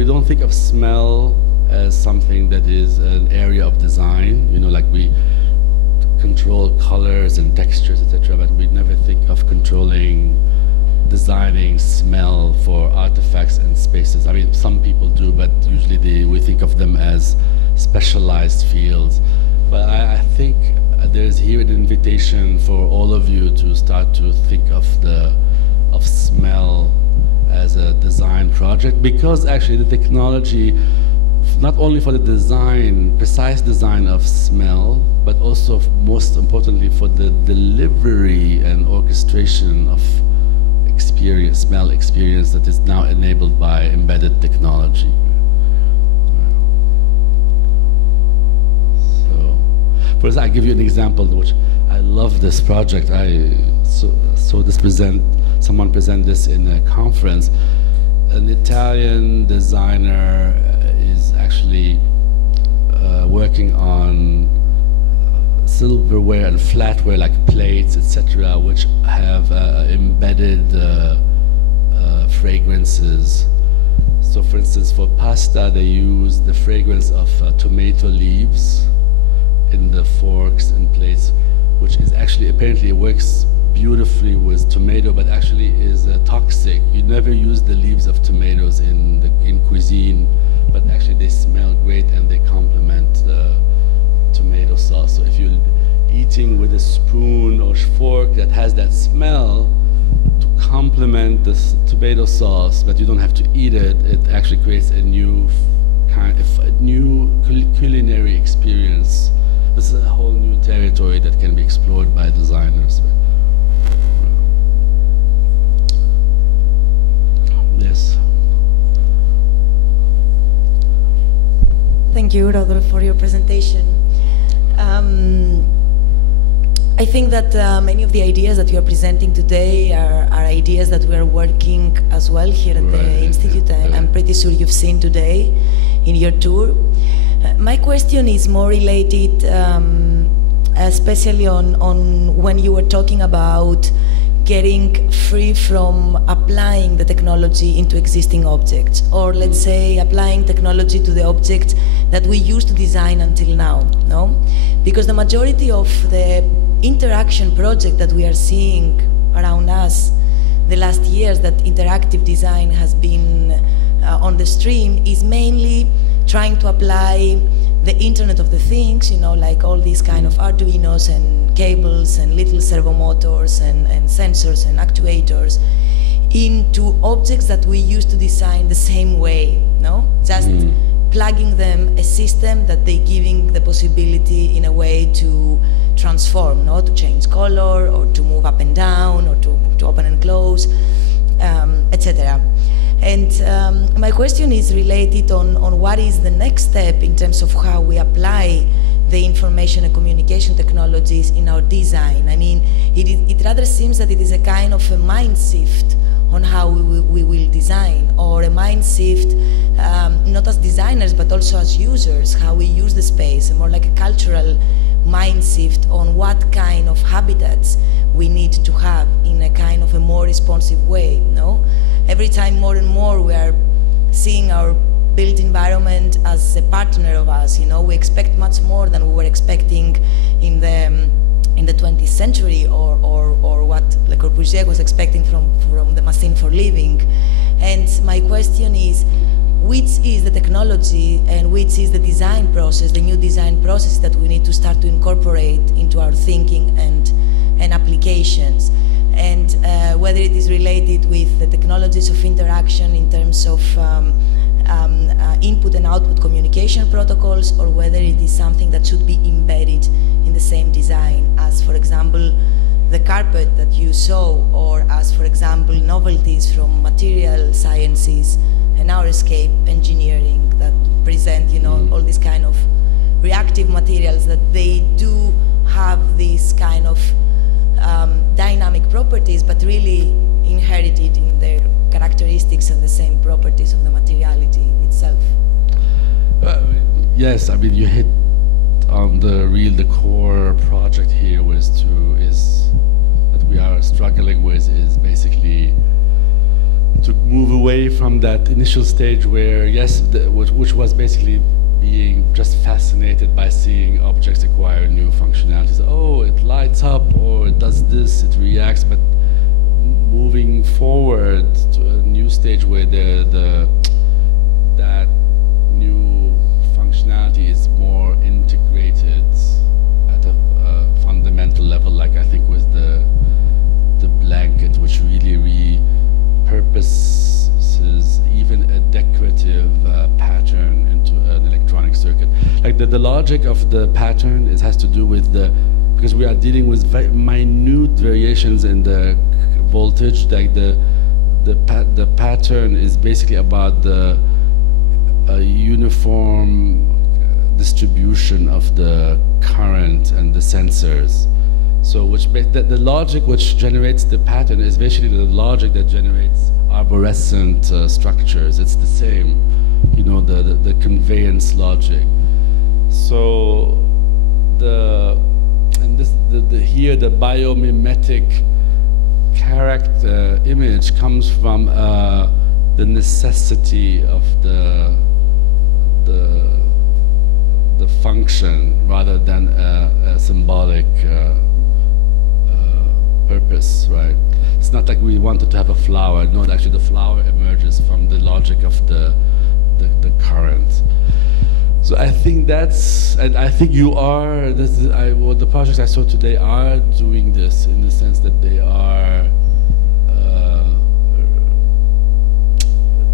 don't think of smell as something that is an area of design, like we control colors and textures, etc., but we never think of designing smell for artifacts and spaces. I mean, some people do, but usually we think of them as specialized fields. But I think there's here an invitation for all of you to start to think of smell as a design project, because actually the technology, not only for the precise design of smell, but also most importantly for the delivery and orchestration of smell experience that is now enabled by embedded technology. So, for example, I give you an example which I love this project. I saw someone present this in a conference. An Italian designer is actually working on silverware and flatware like plates, etc., which have embedded fragrances. So for instance, for pasta, they use the fragrance of tomato leaves in the forks and plates, which is actually, apparently it works beautifully with tomato, but actually is toxic. You never use the leaves of tomatoes in cuisine, but actually they smell great and they complement the tomato sauce. So if you're eating with a spoon or fork that has that smell to complement the tomato sauce, but you don't have to eat it, it actually creates a new culinary experience. This is a whole new territory that can be explored by designers. Yes. Thank you, Rodolphe, for your presentation. I think that many of the ideas that you are presenting today are ideas that we are working as well here at the Institute, and I'm pretty sure you've seen today in your tour. My question is more related, especially on when you were talking about getting free from applying the technology into existing objects, or let's say applying technology to the objects that we used to design until now, no? Because the majority of the interaction project that we are seeing around us the last years that interactive design has been on the stream is mainly trying to apply the Internet of the Things, you know, like all these kind of Arduinos and cables and little servo motors and sensors and actuators into objects that we used to design the same way, no? Just plugging them a system that they giving the possibility in a way to transform, no? To change color or to move up and down or to open and close, etc. And my question is related on what is the next step in terms of how we apply the information and communication technologies in our design. I mean, it rather seems that it is a kind of a mind shift on how we will design, or a mind shift not as designers but also as users, how we use the space, more like a cultural mind shift on what kind of habitats we need to have in a kind of a more responsive way, no? Every time more and more we are seeing our built environment as a partner of us, you know, we expect much more than we were expecting in the 20th century or what Le Corbusier was expecting from the machine for living. And my question is, which is the technology and which is the design process, the new design process that we need to start to incorporate into our thinking and applications? And whether it is related with the technologies of interaction in terms of input and output communication protocols, or whether it is something that should be embedded in the same design as, for example, the carpet that you saw, or as, for example, novelties from material sciences and aeroscape engineering that present, you know, all these kind of reactive materials that they do have this kind of dynamic properties, but really inherited in their characteristics and the same properties of the materiality itself. Yes, I mean, you hit on the core project here that we are struggling with is basically to move away from that initial stage where, yes, which was basically being just fascinated by seeing objects acquire new functionalities. Oh, it lights up, or it does this, it reacts, but moving forward to a new stage where that new functionality is more integrated at a fundamental level, like I think with the blanket, which really repurposes even a decorative pattern into an electronic circuit. Like the logic of the pattern has to do with because we are dealing with very minute variations in the voltage. Like the pattern is basically about the uniform distribution of the current and the sensors. So the logic which generates the pattern is basically the logic that generates arborescent structures. It's the same, you know, the conveyance logic. So here the biomimetic character image comes from the necessity of the function rather than a symbolic purpose, right? It's not like we wanted to have a flower. No, actually the flower emerges from the logic of the current. So I think and I think you are, the projects I saw today are doing this in the sense that they are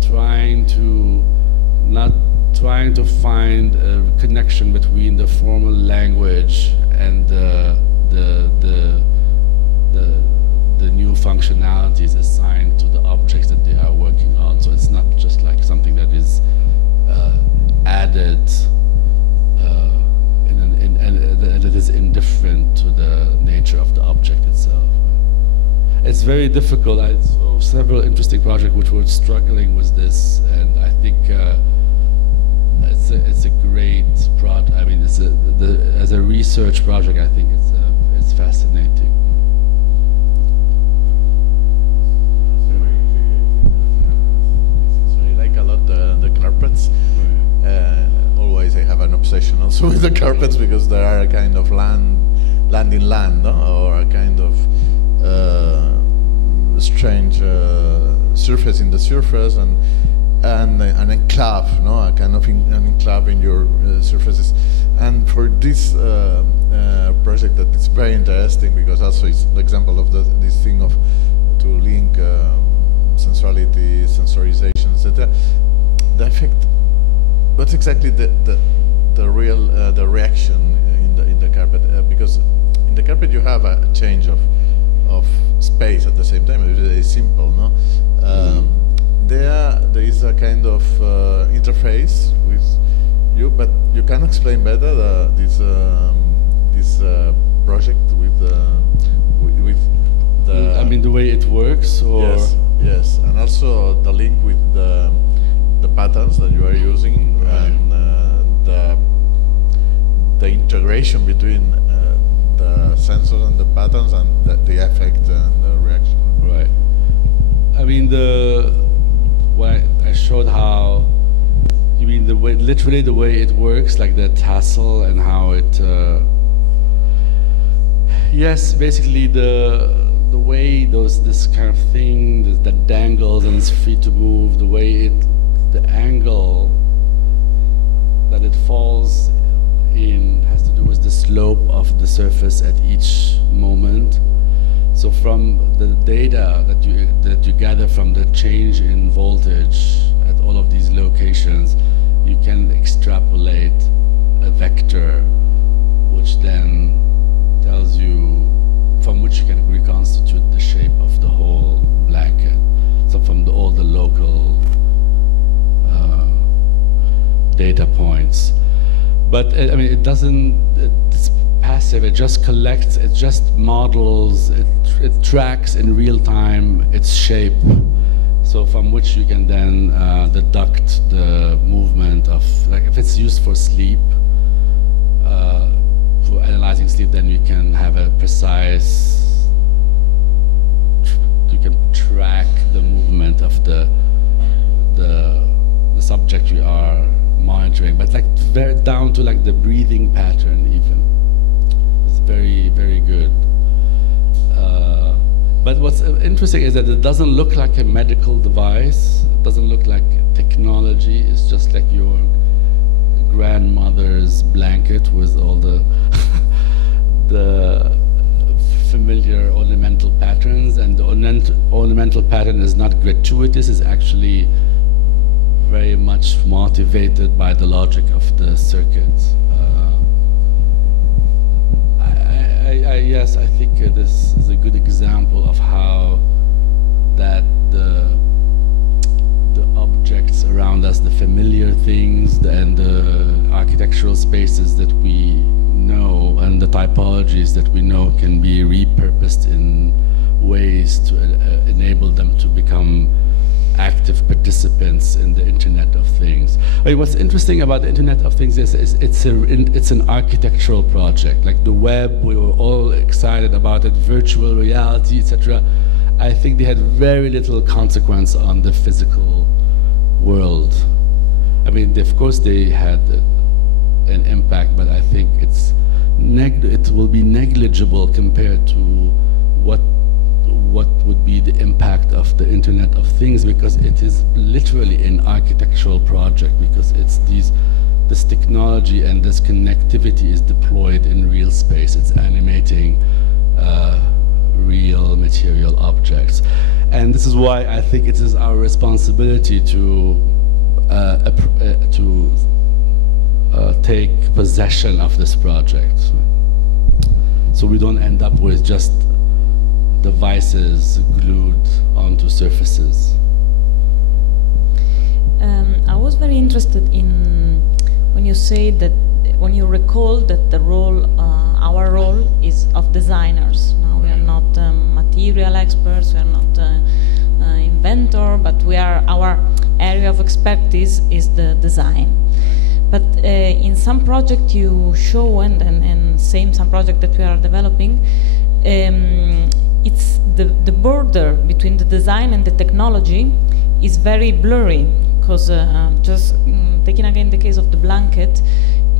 trying to find a connection between the formal language and the new functionalities assigned to the objects that they are working on. So it's not just like something that is added and that is indifferent to the nature of the object itself. It's very difficult. I saw several interesting projects which were struggling with this, and I think it's a great project. I mean, as a research project, I think it's fascinating. also with the carpets because there are a kind of land in land, no? Or a kind of strange surface in the surface, and an enclave, no? A kind of an enclave in your surfaces. And for this project, that is very interesting because also it's the example of this thing of to link sensuality, sensorization, etc. The effect. What's exactly the real the reaction in the carpet? Because in the carpet you have a change of space at the same time. It's very simple, no? There is a kind of interface with you, but you can explain better this project with the. I mean the way it works, or yes, and also the link with the patterns that you are using, right. And the integration between the sensors and the patterns and the effect and the reaction. Right. I mean I showed how. You mean the way, literally the way it works, like the tassel and how it. Yes, basically the way this kind of thing that dangles and is free to move, the way the angle that it falls in has to do with the slope of the surface at each moment. So from the data that you gather from the change in voltage at all of these locations, you can extrapolate a vector, which then tells you, from which you can reconstitute the shape of the whole blanket. So from all the local data points. But I mean, it doesn't, it's passive, it just collects, it just models, it tracks in real time its shape. So from which you can then deduct the movement of, like if it's used for sleep, for analyzing sleep, then you can have a precise, you can track the movement of the subject you are monitoring, but like very down to like the breathing pattern even. It's very, very good. But what's interesting is that it doesn't look like a medical device. It doesn't look like technology. It's just like your grandmother's blanket with all the the familiar ornamental patterns. And the ornamental pattern is not gratuitous. It's actually very much motivated by the logic of the circuit. Yes, I think this is a good example of how that the objects around us, the familiar things and the architectural spaces that we know and the typologies that we know can be repurposed in ways to enable them to become active participants in the Internet of Things. I mean, what's interesting about the Internet of Things is it's an architectural project. Like the web, we were all excited about it, virtual reality, etc. I think they had very little consequence on the physical world. I mean, of course they had an impact, but I think it will be negligible compared to what would be the impact of the Internet of Things, because it is literally an architectural project, because it's this technology and this connectivity is deployed in real space. It's animating real material objects. And this is why I think it is our responsibility to take possession of this project, so we don't end up with just devices glued onto surfaces. I was very interested in when you say that, when you recall that the role, our role is of designers. Now we are not material experts, we are not inventor, but our area of expertise is the design. But in some project you show, and some project that we are developing, it's the border between the design and the technology is very blurry, because just taking again the case of the blanket,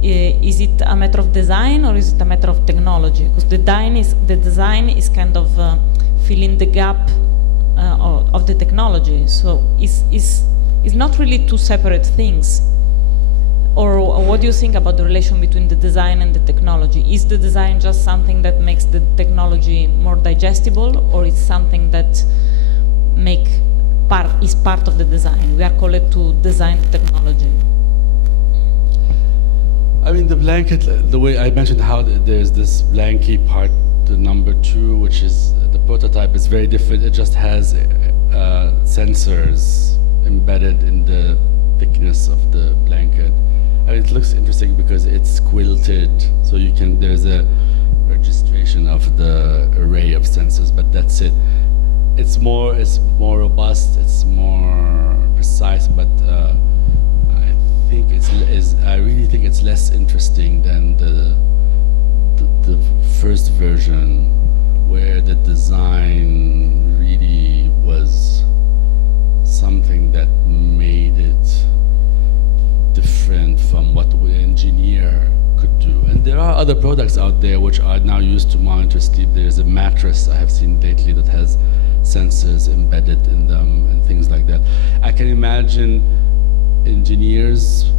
is it a matter of design or is it a matter of technology? Because the design is kind of filling the gap of the technology. So it's not really two separate things. Or what do you think about the relation between the design and the technology? Is the design just something that makes the technology more digestible, or is something that is part of the design? We are called to design technology. I mean, the blanket, the way I mentioned how there's this blanky part, the number 2, which is the prototype, is very different. It just has sensors embedded in the thickness of the blanket. I mean, it looks interesting because it's quilted, so there's a registration of the array of sensors, but that's it. It's more robust, it's more precise, but I really think it's less interesting than the first version, where the design really was something that made it different from what an engineer could do. And there are other products out there which are now used to monitor sleep. There's a mattress I have seen lately that has sensors embedded in them and things like that. I can imagine engineers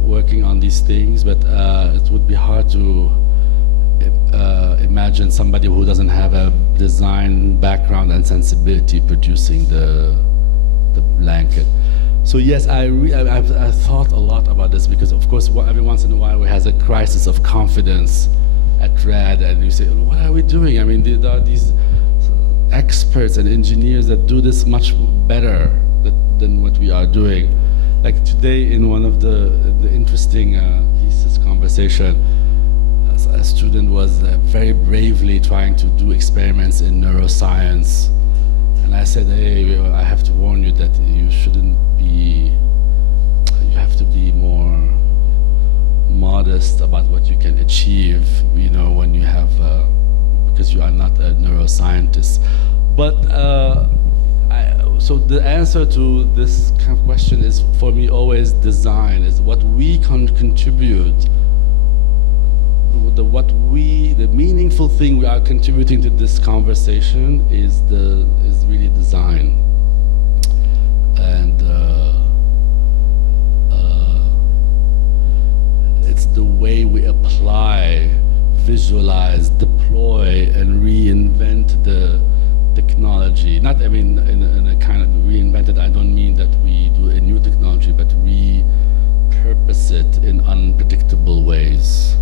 working on these things, but it would be hard to imagine somebody who doesn't have a design background and sensibility producing the blanket. So yes, I've thought a lot about this, because of course every once in a while we have a crisis of confidence at RAD, and you say, what are we doing? I mean, there are these experts and engineers that do this much better than what we are doing. Like today, in one of the interesting thesis conversation, a student was very bravely trying to do experiments in neuroscience. And I said, hey, I have to warn you that you have to be more modest about what you can achieve, when you have, because you are not a neuroscientist. But, so the answer to this kind of question is, for me, always design, is what we can contribute. The meaningful thing we are contributing to this conversation is really design. And it's the way we apply, visualize, deploy, and reinvent the technology. Not, I mean, in a kind of reinvented, I don't mean that we do a new technology, but repurpose it in unpredictable ways.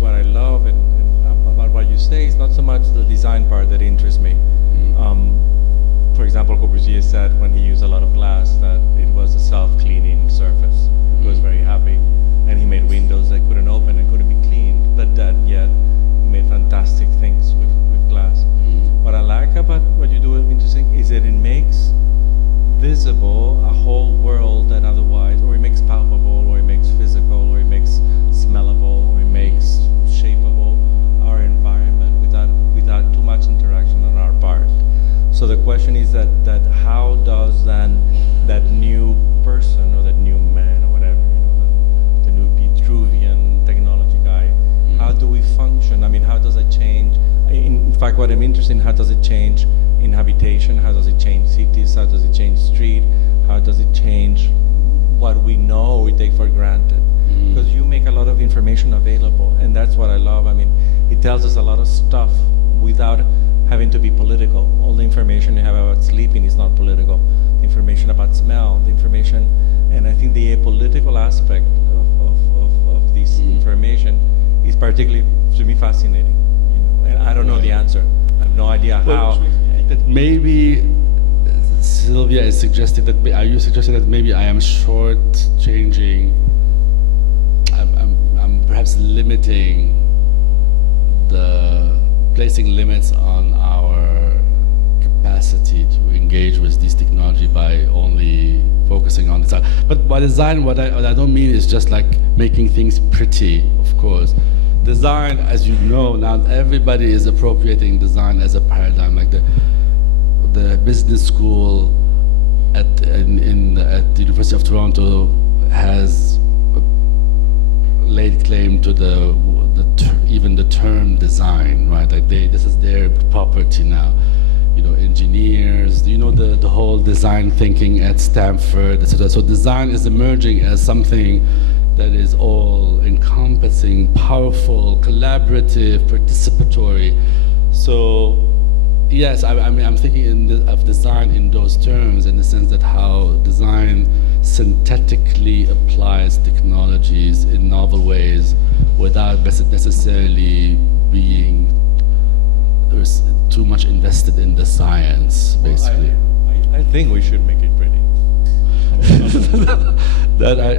What I love about what you say is not so much the design part that interests me. For example, Corbusier said when he used a lot of glass that it was a self-cleaning surface. He was very happy, and he made windows that couldn't open and couldn't be cleaned, but that yet he made fantastic things with glass. What I like about what you do interesting is that it makes visible a whole world that otherwise, or it makes palpable, or it makes physical, or it makes smellable, or it makes shapeable our environment without too much interaction on our part. So the question is that how does then that new person, or that new man, or whatever, the new Vitruvian technology guy, how do we function? I mean, how does it change? In fact, what I'm interested in, how does it change in habitation? How does it change cities? How does it change street? How does it change what we know, we take for granted? Because you make a lot of information available, and that's what I love. I mean, it tells us a lot of stuff without having to be political. All the information you have about sleeping is not political. The information about smell, the information, and I think the apolitical aspect of this information is particularly, to me, fascinating. And I don't know the answer. I have no idea how. That maybe Sylvia is suggesting that, are you suggesting that maybe I am short-changing, I'm perhaps limiting placing limits on our capacity to engage with this technology by only focusing focusing on design. But by design, what I don't mean is just like making things pretty, of course. Design, as you know, now everybody is appropriating design as a paradigm. Like the business school at the University of Toronto has laid claim to even the term design, right? Like this is their property now. You know, engineers, you know, the whole design thinking at Stanford, etc. So design is emerging as something that is all encompassing, powerful, collaborative, participatory. So yes, I mean, I'm thinking of design in those terms, in the sense that how design synthetically applies technologies in novel ways without necessarily being too much invested in the science, basically. Well, I think we should make it pretty. That I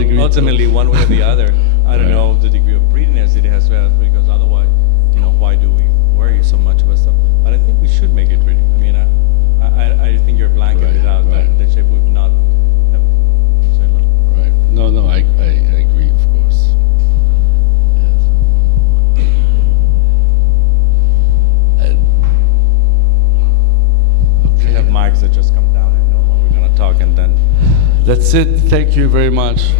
agree. Ultimately, one way or the other. I don't know the degree of prettiness it has, because otherwise, you know, why do we worry so much about stuff? But I think we should make it pretty. I mean, I think you're blanking it out, but the shape would not have said like. Right. No, I agree, of course. Yes. We have mics that just come down and know when we're going to talk, and then. That's it. Thank you very much.